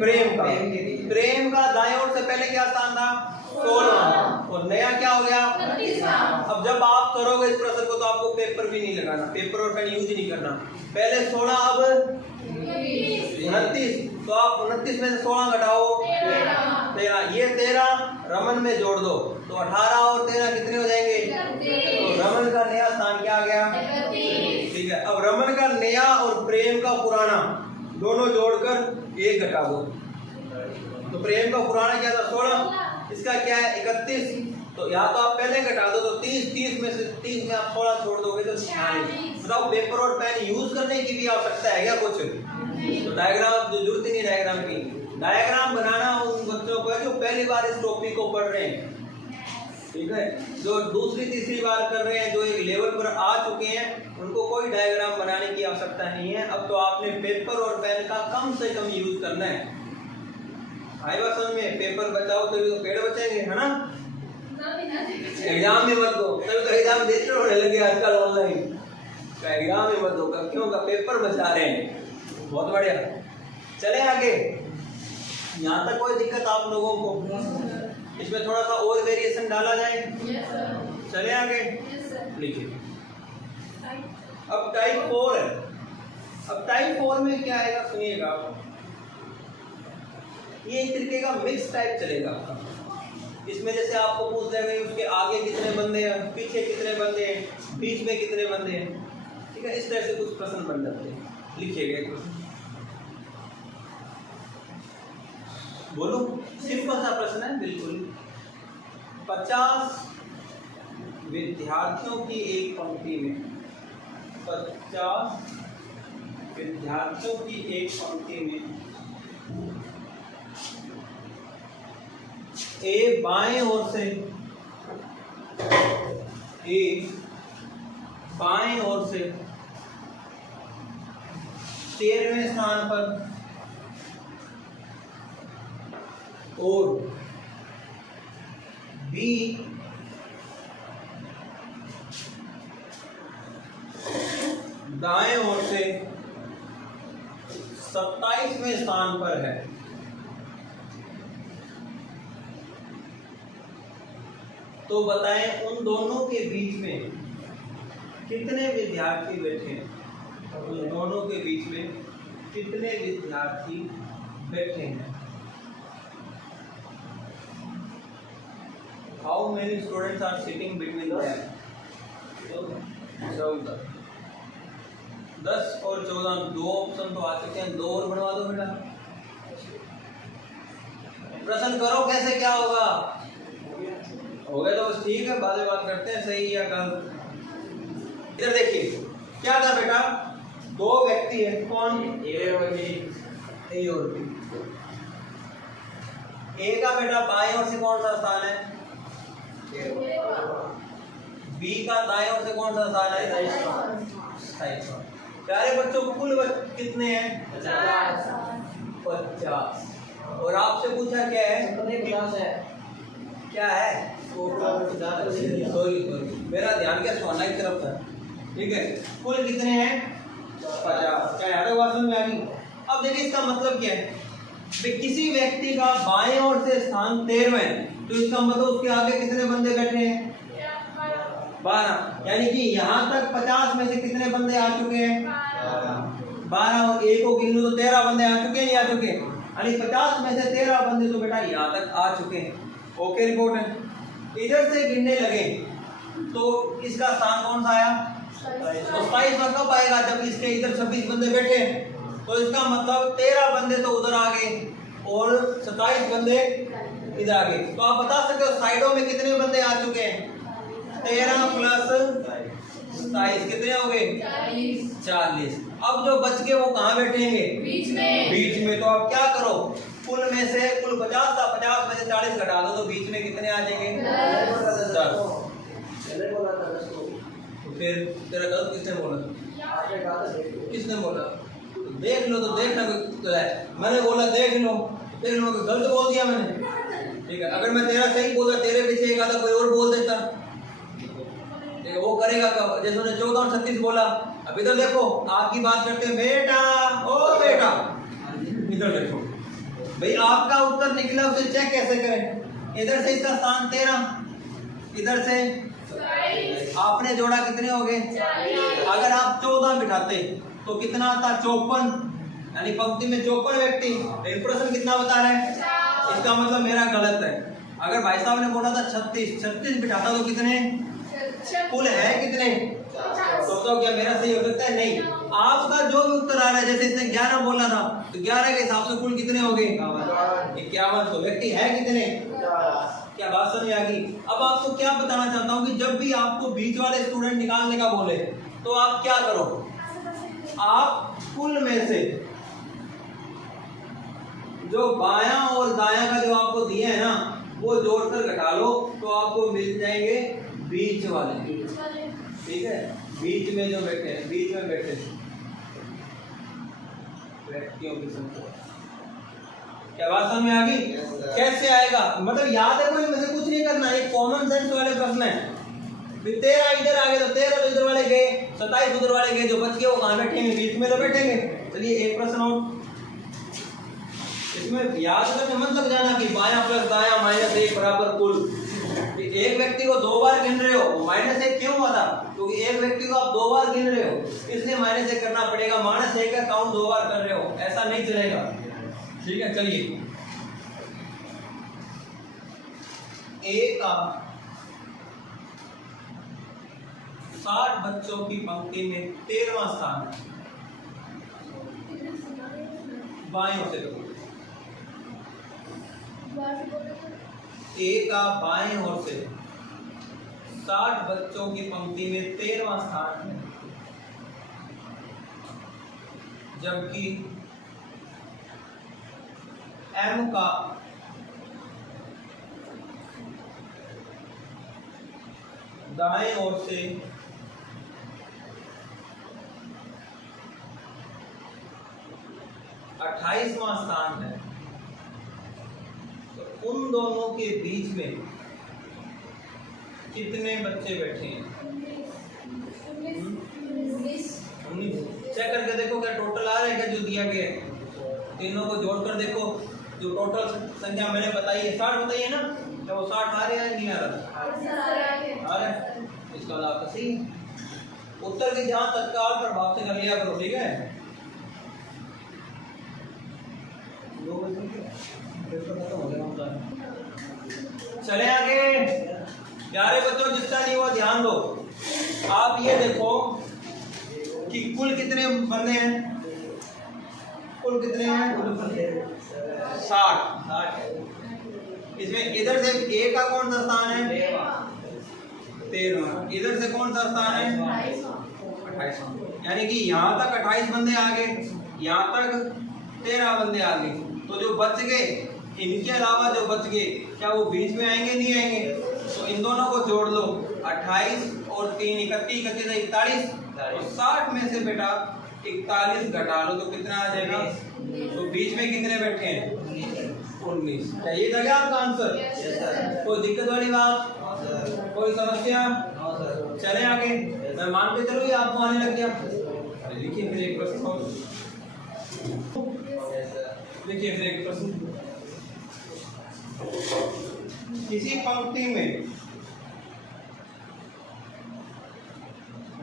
प्रेम का दाएं ओर से पहले क्या स्थान था? 16वां, और नया क्या हो गया? 29वां। अब जब आप करोगे इस प्रश्न को तो आपको पेपर भी नहीं लगाना, पेपर और पेन यूज ही नहीं करना। पहले 16, अब 29, तो आप 29 में से 16 घटाओ 13। ये 13 रमन में जोड़ दो तो 18 और 13 कितने हो जाएंगे? तो रमन का नया स्थान क्या आ गया? ठीक है। अब रमन का नया और प्रेम का पुराना दोनों जोड़कर 1 घटा दो। तो प्रेम का पुराना क्या था? 16, इसका क्या है? 31। तो या तो आप पहले घटा दो तो 30 में से 30 में आप 16 छोड़ दोगे तो 46। बताओ पेपर और पेन यूज करने की भी आवश्यकता है क्या कुछ? तो डायग्राम जो जरूरत ही नहीं डायग्राम की। डायग्राम बनाना उन बच्चों को है जो पहली बार इस टॉपिक को पढ़ रहे हैं, ठीक है? जो दूसरी तीसरी बार कर रहे हैं, जो एक लेवल पर आ चुके हैं, उनको कोई डायग्राम बनाने की आवश्यकता नहीं है। अब तो आपने पेपर और पेन का कम से कम यूज करना है। आई बात समझ में? पेपर बचाओ तभी तो पेड़ बचेंगे, है ना? एग्जाम में मत दो, तभी तो एग्जाम देते होने लगे आजकल ऑनलाइन। एग्जाम में मत दो, क्यों का पेपर बचा रहे हैं। बहुत बढ़िया, चले आगे। यहाँ तक कोई दिक्कत आप लोगों को? इसमें थोड़ा सा और वेरिएशन डाला जाए? चले आगे, लिखिए। अब टाइप 4 है। अब टाइप 4 में क्या आएगा सुनिएगा। ये एक तरीके का मिक्स टाइप चलेगा आपका। इसमें जैसे आपको पूछ देगा उसके आगे कितने बंदे हैं, पीछे कितने बंदे हैं, बीच में कितने बंदे हैं, ठीक है? इस तरह से कुछ प्रश्न बन जाते हैं। लिखिएगा कुछ, बोलो, सिंपल सा प्रश्न है बिल्कुल। 50 विद्यार्थियों की एक पंक्ति में, 50 विद्यार्थियों की एक पंक्ति में ए बाएं ओर से, ए बाएं ओर से 13वें स्थान पर और बी दाएं ओर से 27वें स्थान पर है। तो बताएं उन दोनों के बीच में कितने विद्यार्थी बैठे हैं? उन दोनों के बीच में कितने विद्यार्थी बैठे हैं? How many students are sitting between them? 14। 10 और 14, 2 ऑप्शन तो आ चुके हैं, 2 और बनवा दो बेटा। प्रश्न करो कैसे क्या होगा? हो गया तो बस ठीक है, बाद में बात करते हैं सही या गलत। इधर देखिए क्या था बेटा, 2 व्यक्ति है, कौन? ए और बी। ए का बेटा बाएं ओर से कौन सा स्थान है? बी का दाएं ओर से कौन सा स्थान है? 27। प्यारे बच्चों कुल कितने हैं? 50। और आपसे पूछा क्या है? क्लास है क्या है? सॉरी मेरा ध्यान क्या सोना की तरफ था। ठीक है, कुल कितने हैं 50। क्या याद है बात समझ में आ गई? अब देखिए इसका मतलब क्या है, किसी व्यक्ति का बाएं ओर से स्थान 13 है तो इसका मतलब उसके आगे कितने बंदे बैठे हैं 12। यानी कि यहाँ तक 50 में से कितने बंदे आ चुके हैं 12 और एक को गिन लो तो 13 बंदे आ चुके हैं, आ चुके हैं। यानी 50 में से 13 बंदे तो बेटा यहाँ तक आ चुके हैं। ओके रिपोर्ट है। इधर से गिनने लगे तो इसका स्थान कौन सा आया 27 में कब आएगा जब इसके इधर 26 बंदे बैठे हैं, तो इसका मतलब 13 बंदे तो उधर आ गए और 27 बंदे इधर आ गए। तो आप बता सकते हो साइडों में कितने बंदे आ चुके हैं 13 प्लस 27 कितने हो गए 40। अब जो बच के वो कहाँ बैठेंगे बीच में। तो आप क्या करो कुल में से कुल 50 था, 50 में से 40 घटा दो तो बीच में कितने आ जाएंगे 10। तो फिर तेरा गलत किसने बोला देख लो तो देखना तो है। मैंने बोला देख लो गलत बोल दिया मैंने। ठीक है, अगर मैं तेरा सही बोला तेरे पीछे एक आधा कोई और बोल देता, ठीक है, वो करेगा कब? जैसे उन्होंने 14 और 36 बोला। अब इधर देखो आपकी बात करते हैं बेटा ओ बेटा, इधर देखो भाई आपका उत्तर निकला उसे चेक कैसे करें। इधर से इसका स्थान 13, इधर से आपने जोड़ा कितने हो गए। अगर आप 14 बिठाते तो कितना आता 54, यानी पंक्ति में 54 व्यक्ति। इंप्रेशन कितना बता रहे हैं, इसका मतलब मेरा गलत है। अगर भाई साहब ने बोला था 36 बिठाता तो कितने कुल है कितने, तो क्या मेरा सही हो सकता है? नहीं। आपका जो भी उत्तर आ रहा है, जैसे इसने 11 बोला था तो 11 के हिसाब से कुल कितने हो गए 51। तो व्यक्ति है कितने, क्या बात समझ आ गई? अब आपको क्या बताना चाहता हूँ कि जब भी आपको बीच वाले स्टूडेंट निकालने का बोले तो आप क्या करो, आप कुल में से जो बायां और दायां का जो आपको दिए है ना वो जोड़कर घटा लो तो आपको मिल जाएंगे बीच वाले। ठीक है, बीच में जो बैठे हैं, बीच में बैठे व्यक्तियों की संख्या। क्या बात समझ में आ गई? कैसे आएगा, मतलब याद है कोई में से कुछ नहीं करना, एक कॉमन सेंस वाले प्रश्न है। 13 इधर आ गए तो 13 तो इधर वाले गए, 27 उधर वाले गए, जो बच गए वो कहाँ बैठेंगे बीच में तो बैठेंगे। चलिए एक प्रश्न और, इसमें याद करने मत लग जाना कि बायां प्लस दायां -1 बराबर कुल। एक व्यक्ति को 2 बार गिन रहे हो, -1 क्यों हुआ था? क्योंकि एक व्यक्ति को आप 2 बार गिन रहे हो इसलिए -1 करना पड़ेगा। -1 का काउंट 2 बार कर रहे हो, ऐसा नहीं चलेगा। ठीक है, चलिए ए का 60 बच्चों की पंक्ति में 13वां स्थान है। बाएं ओर से देखो, ए का बाएं ओर से 60 बच्चों की पंक्ति में 13वां स्थान है, जबकि एम का दाएं ओर से 28वां स्थान है। तो उन दोनों के बीच में कितने बच्चे बैठे हैं? 19। चेक करके देखो क्या टोटल आ रहा है क्या जो दिया गया है, तीनों को जोड़कर देखो जो टोटल संख्या मैंने बताई है 60 बताई है ना, तो वो 60 आ रहे हैं नहीं आ रहा? आ रहा है। इसका आपका सही उत्तर की जहां तत्काल प्रभाव से कर लिया करो। ठीक है, चले आगे। प्यारे बच्चों जिसका नहीं हुआ ध्यान दो। आप ये देखो कि कुल कितने बंदे हैं, कुल कितने हैं 60। इसमें इधर से ए का कौन सा स्थान है 13, इधर से कौन सा स्थान है 28। यानी कि यहाँ तक 28 बंदे आ गए, यहाँ तक 13 बंदे आ गए। तो जो बच गए इनके अलावा जो बच गए क्या वो बीच में आएंगे नहीं आएंगे? तो इन दोनों को जोड़ लो, 28 और 3 31 41 तो 60 में से बेटा 41 घटा लो तो कितना आ जाएगा? तो बीच में कितने बैठे हैं 19। क्या ये था क्या आपका आंसर? कोई दिक्कत वाली बात? कोई समस्या? चले आगे। मैं मान के चलूँ या आपको आने लग गया? लिखिए फिर एक प्रश्न और। लिखिए फिर एक प्रश्न। किसी पंक्ति में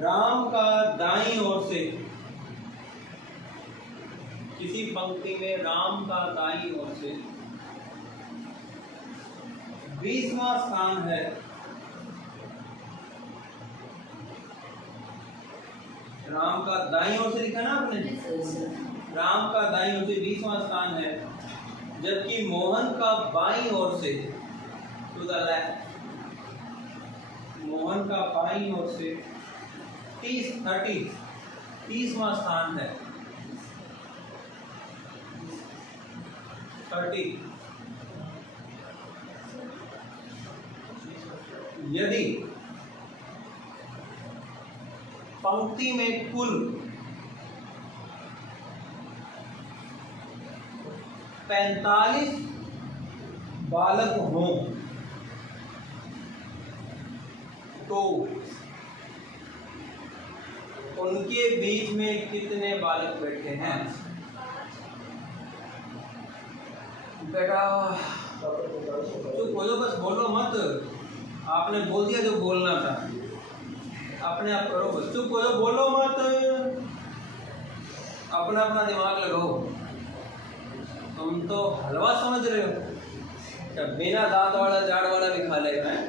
राम का दाईं ओर से, किसी पंक्ति में राम का दाईं ओर से 20वां स्थान है। राम का दाईं ओर से लिखा ना आपने? राम का दाईं ओर से 20वां स्थान है, जबकि मोहन का बाईं ओर से, टू द लेफ्ट, मोहन का बाईं ओर से 30वां स्थान है। 30। यदि पंक्ति में कुल 45 बालक हों तो उनके बीच में कितने बालक बैठे हैं? बेटा चुप हो जाओ, बस बोलो मत। आपने बोल दिया जो बोलना था, अपने आप करो, बस चुप हो जाओ, बोलो मत, अपना अपना दिमाग लगाओ। तुम तो हलवा समझ रहे हो क्या? बिना दांत वाला जाड़ वाला भी खा लेगा है।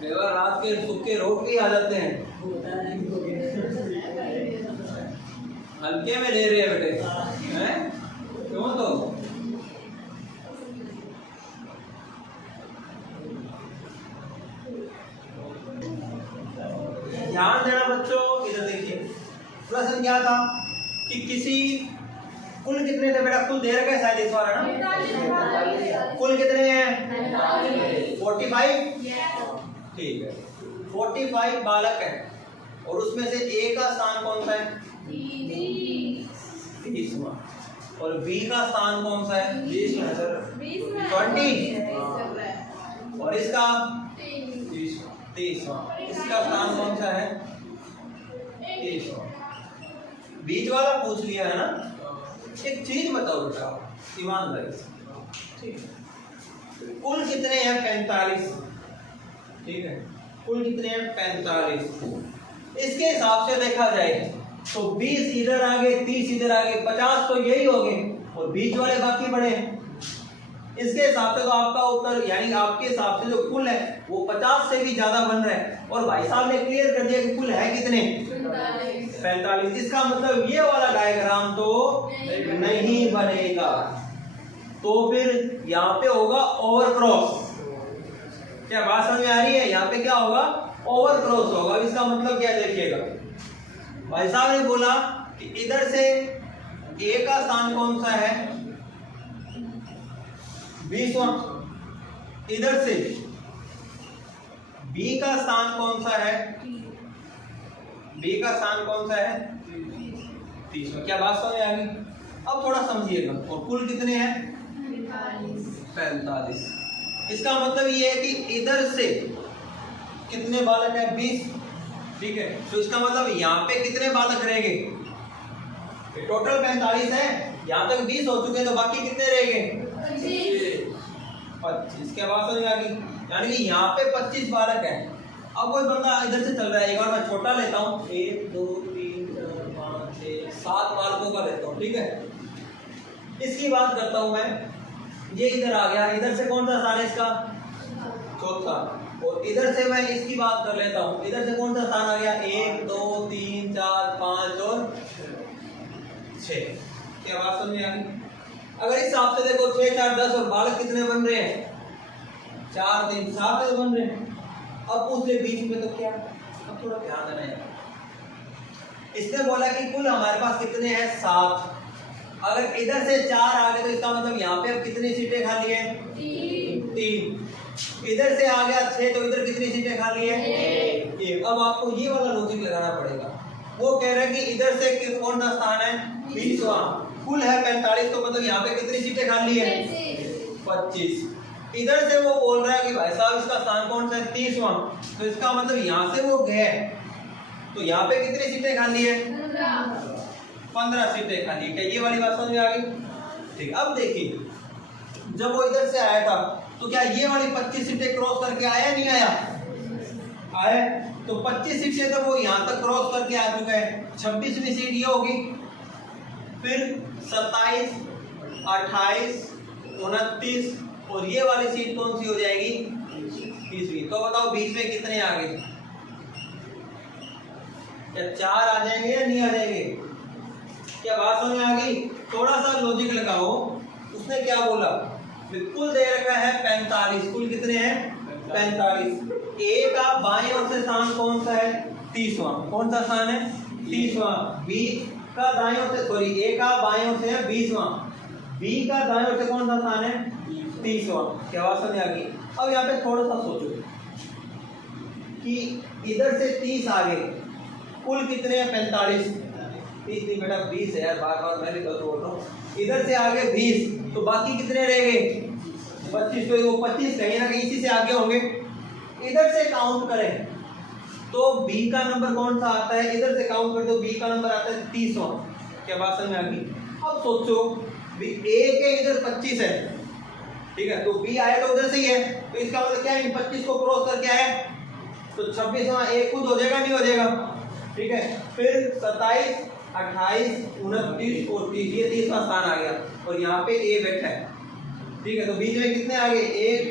कई बार रात के सूखे रोटी आ जाते हैं, हल्के में ले रहे हैं बेटे हैं, क्यों? तो ध्यान देना बच्चों। इधर देखिए, प्रश्न क्या था कि किसी, कुल कितने थे बेटा? कुल दे रखा है शायद इस बार, है ना? कुल कितने हैं? 45। ठीक है, 45 बालक है, और उसमें से ए का स्थान कौन सा है? 30वां। और बी का स्थान कौन सा है? 20 में सर, 20। और इसका 30वां। इसका स्थान कौन सा है? 30वां। बीच वाला पूछ लिया है ना। एक चीज बताओ बेटा, ईमानदारी से, ठीक है, कुल कितने हैं? 45। ठीक है, कुल कितने हैं? 45। इसके हिसाब से देखा जाए तो 20 इधर आ गए, 30 इधर आ गए, 50 तो यही हो गए, और बीच वाले बाकी बड़े हैं। इसके हिसाब से तो आपका उत्तर, यानी आपके हिसाब से जो कुल है वो 50 से भी ज्यादा बन रहा है। और भाई साहब ने क्लियर कर दिया कि कुल है कितने? 45। इसका मतलब ये वाला डायग्राम तो नहीं बनेगा, तो फिर यहाँ पे होगा ओवर क्रॉस। क्या बात समझ में आ रही है? यहाँ पे क्या होगा? ओवर क्रॉस होगा। इसका मतलब क्या देखिएगा, भाई साहब ने बोला कि इधर से ए का स्थान कौन सा है? 20वां। इधर से बी का स्थान कौन सा है? बी का स्थान कौन सा है? 30वां। क्या बात समझ आ गई? अब थोड़ा समझिएगा। और कुल कितने हैं? 45। इसका मतलब ये है कि इधर से कितने बालक है? 20। ठीक है, तो इसका मतलब यहाँ पे कितने बालक रहेंगे? टोटल 45 है, यहाँ तक 20 हो चुके हैं, तो बाकी कितने रहेंगे? 25। क्या बात समझ आ गई? यानी कि यहाँ पे 25 बालक है। अब कोई बंदा इधर से चल रहा है, एक बार मैं छोटा लेता हूँ, 1 2 3 4 5 6 7 बालकों का लेता हूँ। ठीक है, इसकी बात करता हूँ मैं। ये इधर आ गया, इधर से कौन सा स्थान है इसका? चौथा। और इधर से मैं इसकी बात कर लेता हूँ, इधर से कौन सा स्थान आ गया? 1 2 3 4 5 और 6। क्या बात समझ में आ गई? अगर इस हिसाब से देखो 6 4 10, और बालक कितने बन रहे हैं? 4 3 7 बन रहे हैं। अब पूछ ले बीच में तो क्या? अब थोड़ा ध्यान देना है। इसने बोला कि कुल हमारे पास कितने हैं? 7। अगर इधर से 4 आ गए तो इसका मतलब यहाँ पे अब कितनी सीटें खाली है? 3। इधर से आ गया 6, तो इधर कितनी सीटें खाली है? 1। अब आपको ये वाला लॉजिक लगाना पड़ेगा। वो कह रहे हैं कि इधर से कौन सा स्थान है? 20वां। कुल है 45, तो मतलब यहाँ पे कितनी सीटें खाली है? 25। इधर से वो बोल रहा है कि भाई साहब इसका स्थान कौन सा है, 30वां। तो इसका मतलब यहाँ से वो गए तो यहाँ पे कितनी सीटें खाली है, 15 सीटें खाली है। क्या ये वाली बात समझ में आ गई? ठीक। अब देखिए जब वो इधर से आया था तो क्या ये वाली 25 सीटें क्रॉस करके आया नहीं आया? आया। तो 25 सीटें तो वो यहाँ तक क्रॉस करके आ चुका है। 26वीं सीट ये होगी, फिर 27, 28, 29 और ये वाली सीट कौन सी हो जाएगी, 30वीं। तो बताओ बीच में कितने आ गए? क्या 4 आ जाएंगे या नहीं आ जाएंगे? क्या बात समझ में आ गई? थोड़ा सा लॉजिक लगाओ। उसने क्या बोला, कुल दे रखा है 45, कुल कितने हैं 45। ए का बाएं ओर से स्थान कौन सा है, 30वां। कौन सा स्थान है, 30वां। बी का दाएं ओर से, सॉरी ए का बाएं ओर से है 20वां, बी का दाएं ओर से कौन सा स्थान है, 30वां। क्या बात समझ आ गई? अब यहाँ पे थोड़ा सा सोचो कि इधर से 30 आ गए, कुल कितने हैं 45। 30 नहीं बेटा 20 है यार, बार बार मैं भी गलत बोल रहा हूँ। इधर से आगे 20 तो बाकी कितने रह गए 25। तो वो 25 कहीं ना कहीं इसी से आगे होंगे। इधर से काउंट करें तो बी का नंबर कौन सा आता है, इधर से काउंट करें तो बी का नंबर आता है 30वां। क्या बात समझ में आ गई? अब सोचो ए के इधर 25 है, ठीक है, तो बी आया तो उधर से ही है, तो इसका मतलब क्या है, 25 को क्रॉस करके आया तो 26वां ए खुद हो जाएगा, नहीं हो जाएगा? ठीक है। फिर 27, 28, 29 और 30, ये 30वां स्थान आ गया और यहाँ पे ए बैठा है। ठीक है, तो बीच में कितने आ गए, 1,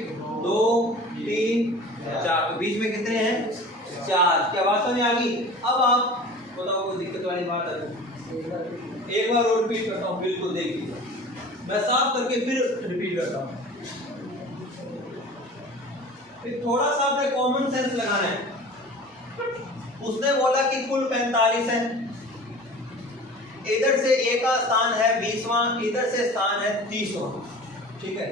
2, 3, 4। तो बीच में कितने हैं, 4। क्या बात समझ आ गई? अब आप बताओ कोई दिक्कत वाली बात है? एक बार और रिपीट करता हूँ, बिल्कुल देखिए, मैं साफ करके फिर रिपीट करता हूँ। फिर थोड़ा सा आपने कॉमन सेंस लगाना है। उसने बोला कि कुल 45 है, इधर से ए का स्थान है 20वां, इधर से स्थान है 30वां। ठीक है,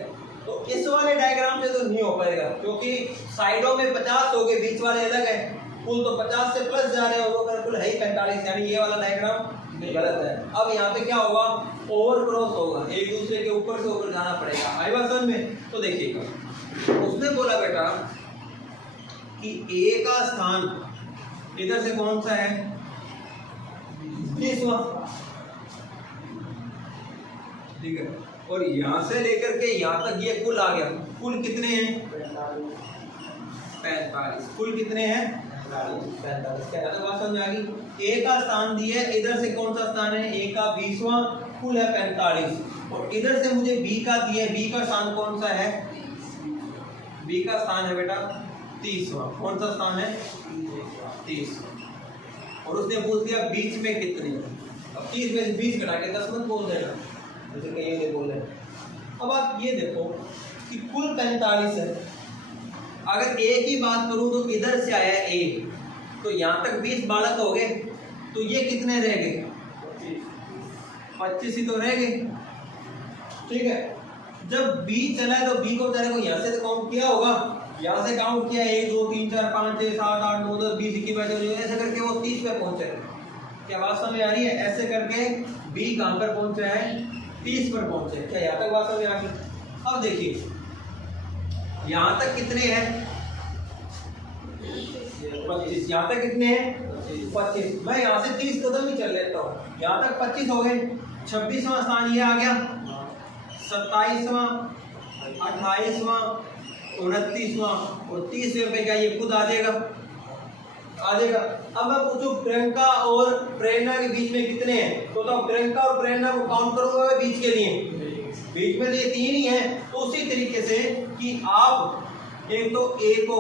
तो इस वाले डायग्राम से तो नहीं हो पाएगा क्योंकि साइडों में 50 हो गए, बीच वाले अलग है। कुल तो 50 से प्लस जा रहे हो, अगर कुल है ही 45, यानी ये वाला डायग्राम गलत है। अब यहाँ पे क्या होगा, ओवर क्रॉस होगा, एक दूसरे के ऊपर से ऊपर जाना पड़ेगा। आई बात समझ में? तो देखिएगा, उसने बोला बेटा कि ए का स्थान इधर से कौन सा है, 30वां। ठीक है, और यहां से लेकर के यहां तक ये कुल आ गया। कुल कितने हैं, 45। कुल कितने हैं, 45। क्या बात समझ आ गई? ए का स्थान दिया है, इधर से कौन सा स्थान है, ए का 20वां, कुल है 45। और इधर से मुझे बी का दिया है, बी का स्थान कौन सा है, बी का स्थान है बेटा 30वां। कौन सा स्थान है, 30। और उसने पूछ दिया बीच में कितने। अब 30 में से 20 घटा के 10 मत बोल देना, जैसे कहीं नहीं बोल रहे। अब आप ये देखो कि कुल 45 है। अगर ए की बात करूं तो इधर से आया ए, तो यहाँ तक 20 बालक हो गए, तो ये कितने रह गए, 25 ही तो रह गए। ठीक है, जब बी चला है तो बी को बेचारे को यहाँ से तो काउंट किया होगा, यहाँ से काउंट किया 1, 2, 3, 4, 5, 6, 7, 8, 9, 10, 20, 21, 22, ऐसे करके वो 30 पे पहुंचे। क्या बात समझ आ रही है? ऐसे करके बी कहाँ पर पहुंचा है, 30 पर पहुंचे। क्या यहाँ तक बात समझ आ गई? अब देखिए यहाँ तक कितने हैं, 25। यहाँ तक कितने हैं, 25। मैं यहाँ से 30 कदम ही चल लेता हूँ, यहाँ तक 25 हो गए। 26वां स्थान ये आ गया, 27वां, 28वां, 29वां और 30वें पे क्या ये खुद आ जाएगा, आ जाएगा। अब मैं पूछूं प्रियंका और प्रेरणा के बीच में कितने हैं, तो प्रियंका और प्रेरणा को काउंट करूंगा मैं बीच के लिए, बीच में तो ये 3 ही है। तो उसी तरीके से कि आप एक तो ए को,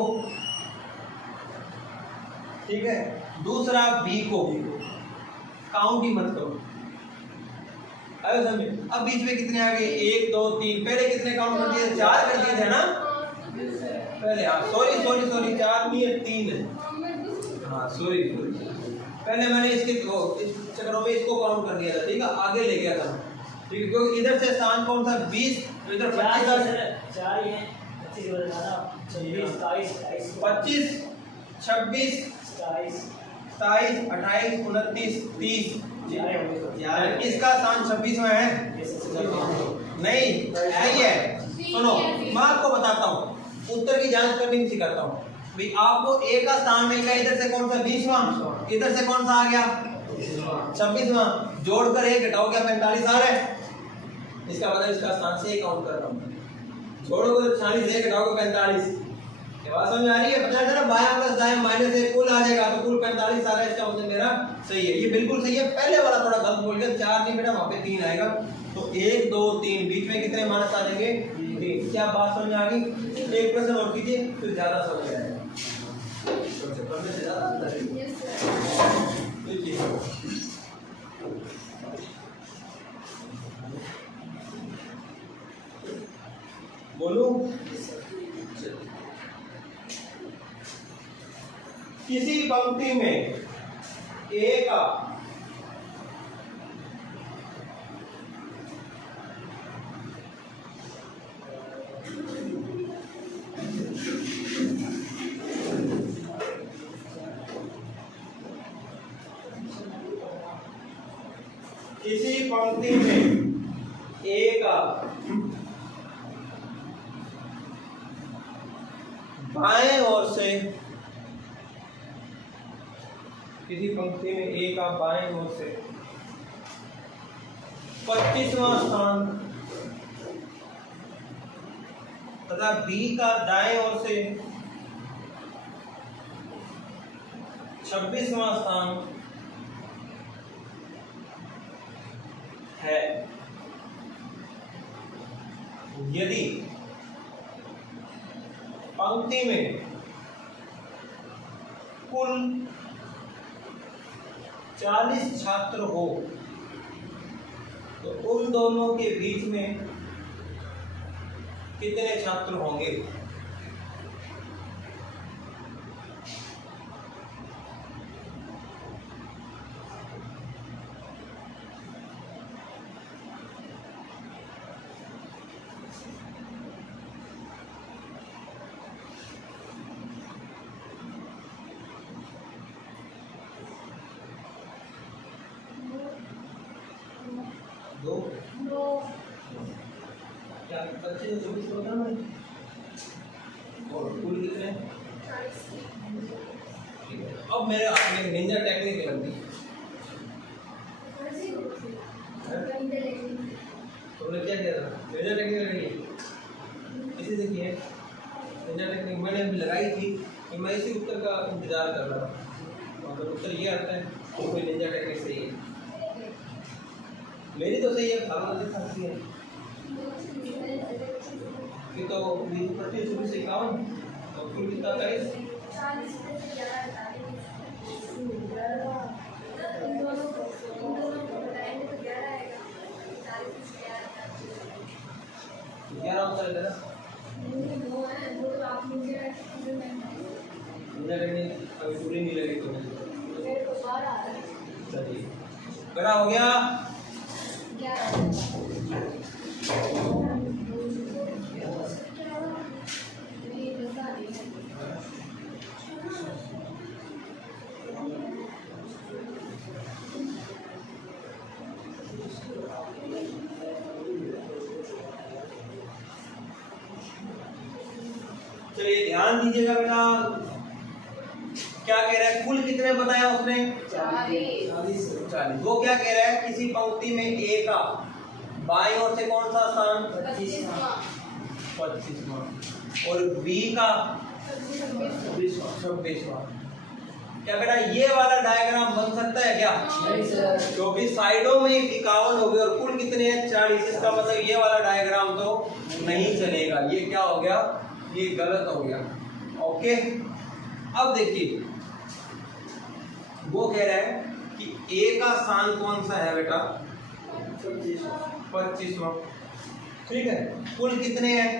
ठीक है, दूसरा बी को काउंट ही मत करो। अब बीच में कितने आ गए, 1, 2, 3। पहले कितने काउंट कर दिए, 4 कर दिए थे ना पहले। हाँ सॉरी 4 नहीं है, 3 है। हाँ सॉरी पहले मैंने इसके इस चक्रों में इसको काउंट कर दिया था। ठीक है, आगे ले गया था। ठीक है, क्योंकि इधर से स्थान कौन था, 20, तो इधर 25, 25, 26, 27, 28, 29, 30। यार इसका स्थान 26वां है। नहीं यही है। सुनो मैं आपको बताता हूँ, उत्तर की जांच करनी भी सिखाता हूँ भाई। आपको ए का स्थान मिल गया, इधर से कौन सा 20वां, इधर से कौन सा आ गया 26वां, जोड़कर एक घटाओ क्या 45 आ रहा है। इसका मतलब इसका स्थान से काउंट कर रहा हूँ, जोड़ोगे 40 एक घटाओगे 45। ये बात समझ आ रही है? पता चला बायां प्लस दायां माइनस एक कुल आ जाएगा, तो कुल 45 आ रहा है। इसका मतलब मेरा सही है, ये बिल्कुल सही है। पहले वाला थोड़ा गलत बोल गया, 4 नहीं बेटा, वहां पे 3 आएगा। तो 1 2 3 बीच में कितने माइनस आ जाएंगे 3। क्या बात समझ आ गई? एक प्रश्न और कीजिए तो ज्यादा समझ आएगा। बोलो, किसी पंक्ति में ए का बाएं ओर से, किसी पंक्ति में ए का बाएं ओर से 25वां स्थान तथा बी का दाएं ओर से 26वां स्थान है, यदि पंक्ति में कुल 40 छात्र हो तो उन दोनों के बीच में कितने छात्र होंगे? दो क्या 25 24 प्रोग्राम है और कुल कितने? अब मेरे आपने निंजा टेक्निक लग दी। तुमने क्या किया था? निंजा टेक्निक लगाई, इसी से किया निंजा टेक्निक मैंने भी लगाई थी कि मैं इसी उत्तर का इंतजार कर रहा था। अगर उत्तर ये आता है तो कोई निंजा टेक्निक सही है, मेरी तो सही है, भावना से सकती है कि तो 25 24 51 और कुल कितना 23 11 उत्तर है ना। मुझे अभी पूरी नहीं लगी तो चलिए बड़ा हो गया। चलिए ध्यान दीजिएगा बेटा, क्या कह रहा है? कुल कितने बताया उसने? 40। वो क्या कह रहा है? किसी पंक्ति में ए का बाईं ओर से कौन सा स्थान? 25वां और बी का 26वां। क्या बेटा ये वाला डायग्राम बन सकता है क्या? नहीं सर, क्योंकि साइडों में 51 हो गए और कुल कितने हैं? 40। इसका मतलब ये वाला डायग्राम तो नहीं चलेगा। ये क्या हो गया? ये गलत हो गया। ओके, अब देखिए वो कह रहा है कि ए का स्थान कौन सा है बेटा? 25वां। ठीक है, कुल कितने हैं?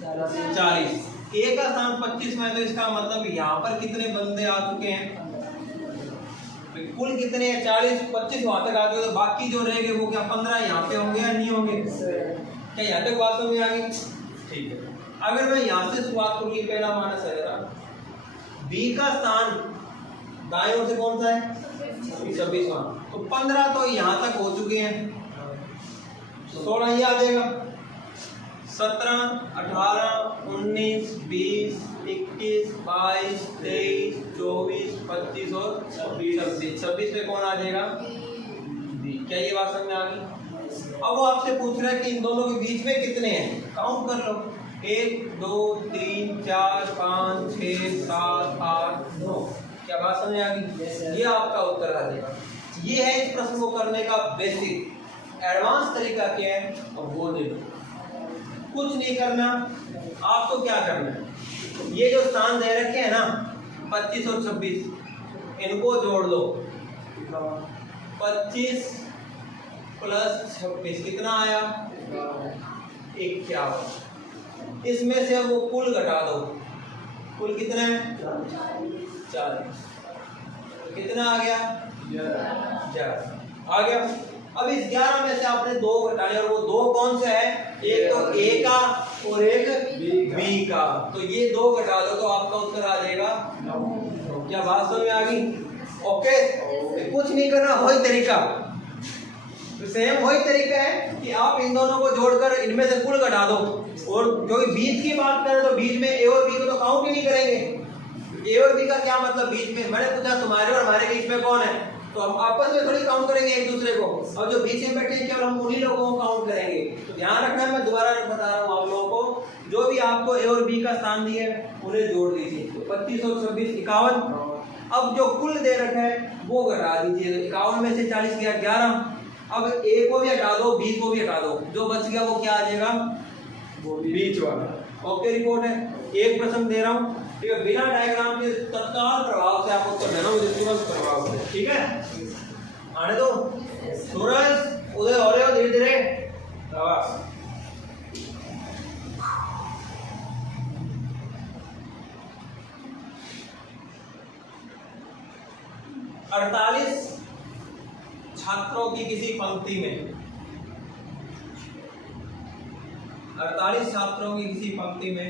40। ए का स्थान 25वां है तो इसका मतलब यहाँ पर कितने बंदे आ चुके हैं? कुल कितने हैं? 40। 25 वहां तक आ गए तो बाकी जो रहेंगे वो क्या 15 यहाँ पे होंगे या नहीं होंगे? क्या यहाँ तक बात समझ आ गई? ठीक है, अगर मैं यहाँ से शुरुआत करूँ, ये पहला मानस है, बी का स्थान दाएं ओर से कौन सा है? 26वां। तो 15 तो यहाँ तक हो चुके हैं, 16 ये आ जाएगा। 17, 18, 19, 20, 21, 22, 23, 24, 25 और 26। 26 पे कौन आ जाएगा? क्या ये बात समझ में आ गई? अब वो आपसे पूछ रहा है कि इन दोनों के बीच में कितने हैं, काउंट कर लो। 1, 2, 3, 4, 5, 6, 7, 8, 9। क्या बात समझ आ गई? ये आपका उत्तर आ जाएगा। ये है इस प्रश्न को करने का बेसिक। एडवांस तरीका क्या है अब वो देखो। कुछ नहीं करना, आपको क्या करना है, ये जो स्थान दे रखे हैं ना 25 और 26, इनको जोड़ दो। 25 प्लस 26 कितना आया? 51। इसमें से वो कुल घटा दो। कुल कितना है? 40। कितना आ गया? 11 आ गया। अब इस 11 में से आपने 2 घटाने, और वो 2 कौन से है? एक तो ए का और एक बी का। तो ये 2 घटा दो तो आपका उत्तर आ जाएगा 9। क्या बात समझ में आ गई? ओके, कुछ नहीं करना, वही तरीका, सेम वही तरीका है कि आप इन दोनों को जोड़कर इनमें से कुल घटा दो। और क्योंकि बीच की बात करें तो बीच में ए और बी को तो काउंट ही नहीं करेंगे। ए और बी का क्या मतलब? बीच में मैंने पूछा तुम्हारे और हमारे बीच में कौन है, तो हम आपस में थोड़ी काउंट करेंगे एक दूसरे को, और जो बीच में बैठे हैं केवल हम उन्हीं लोगों को काउंट करेंगे। तो ध्यान रखना, मैं दोबारा बता रहा हूँ आप लोगों को, जो भी आपको ए और बी का स्थान दिए उन्हें जोड़ दीजिए। तो 25 और 26 51। अब जो कुल दे रखा है वो घटा दीजिए। 51 में से 40 गया 11। अब ए को भी हटा दो, बी को भी हटा दो, जो बच गया वो क्या आ जाएगा? वो बीच वाला। ओके, रिपोर्ट है। एक प्रश्न दे रहा हूँ, ठीक है, बिना डायग्राम के तत्काल प्रभाव से आप उत्तर देना, मुझे तुरंत प्रभाव से, ठीक है? आने दो। सूरज उदय हो रहे हो धीरे धीरे। 48 छात्रों की किसी पंक्ति में, 48 छात्रों की किसी पंक्ति में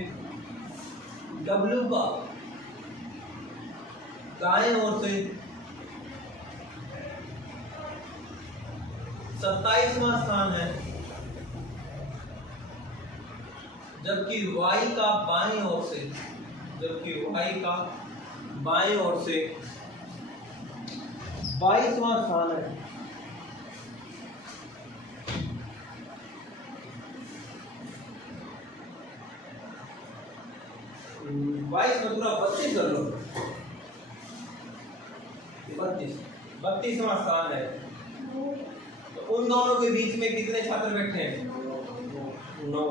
W का दाएं ओर से 27वां स्थान है, जबकि Y का बाएं ओर से, जबकि Y का बाएं ओर से 22वां स्थान है। बाईस में पूरा 32 कर लो। 32वां स्थान है। तो उन दोनों के बीच में कितने छात्र बैठे हैं? 9।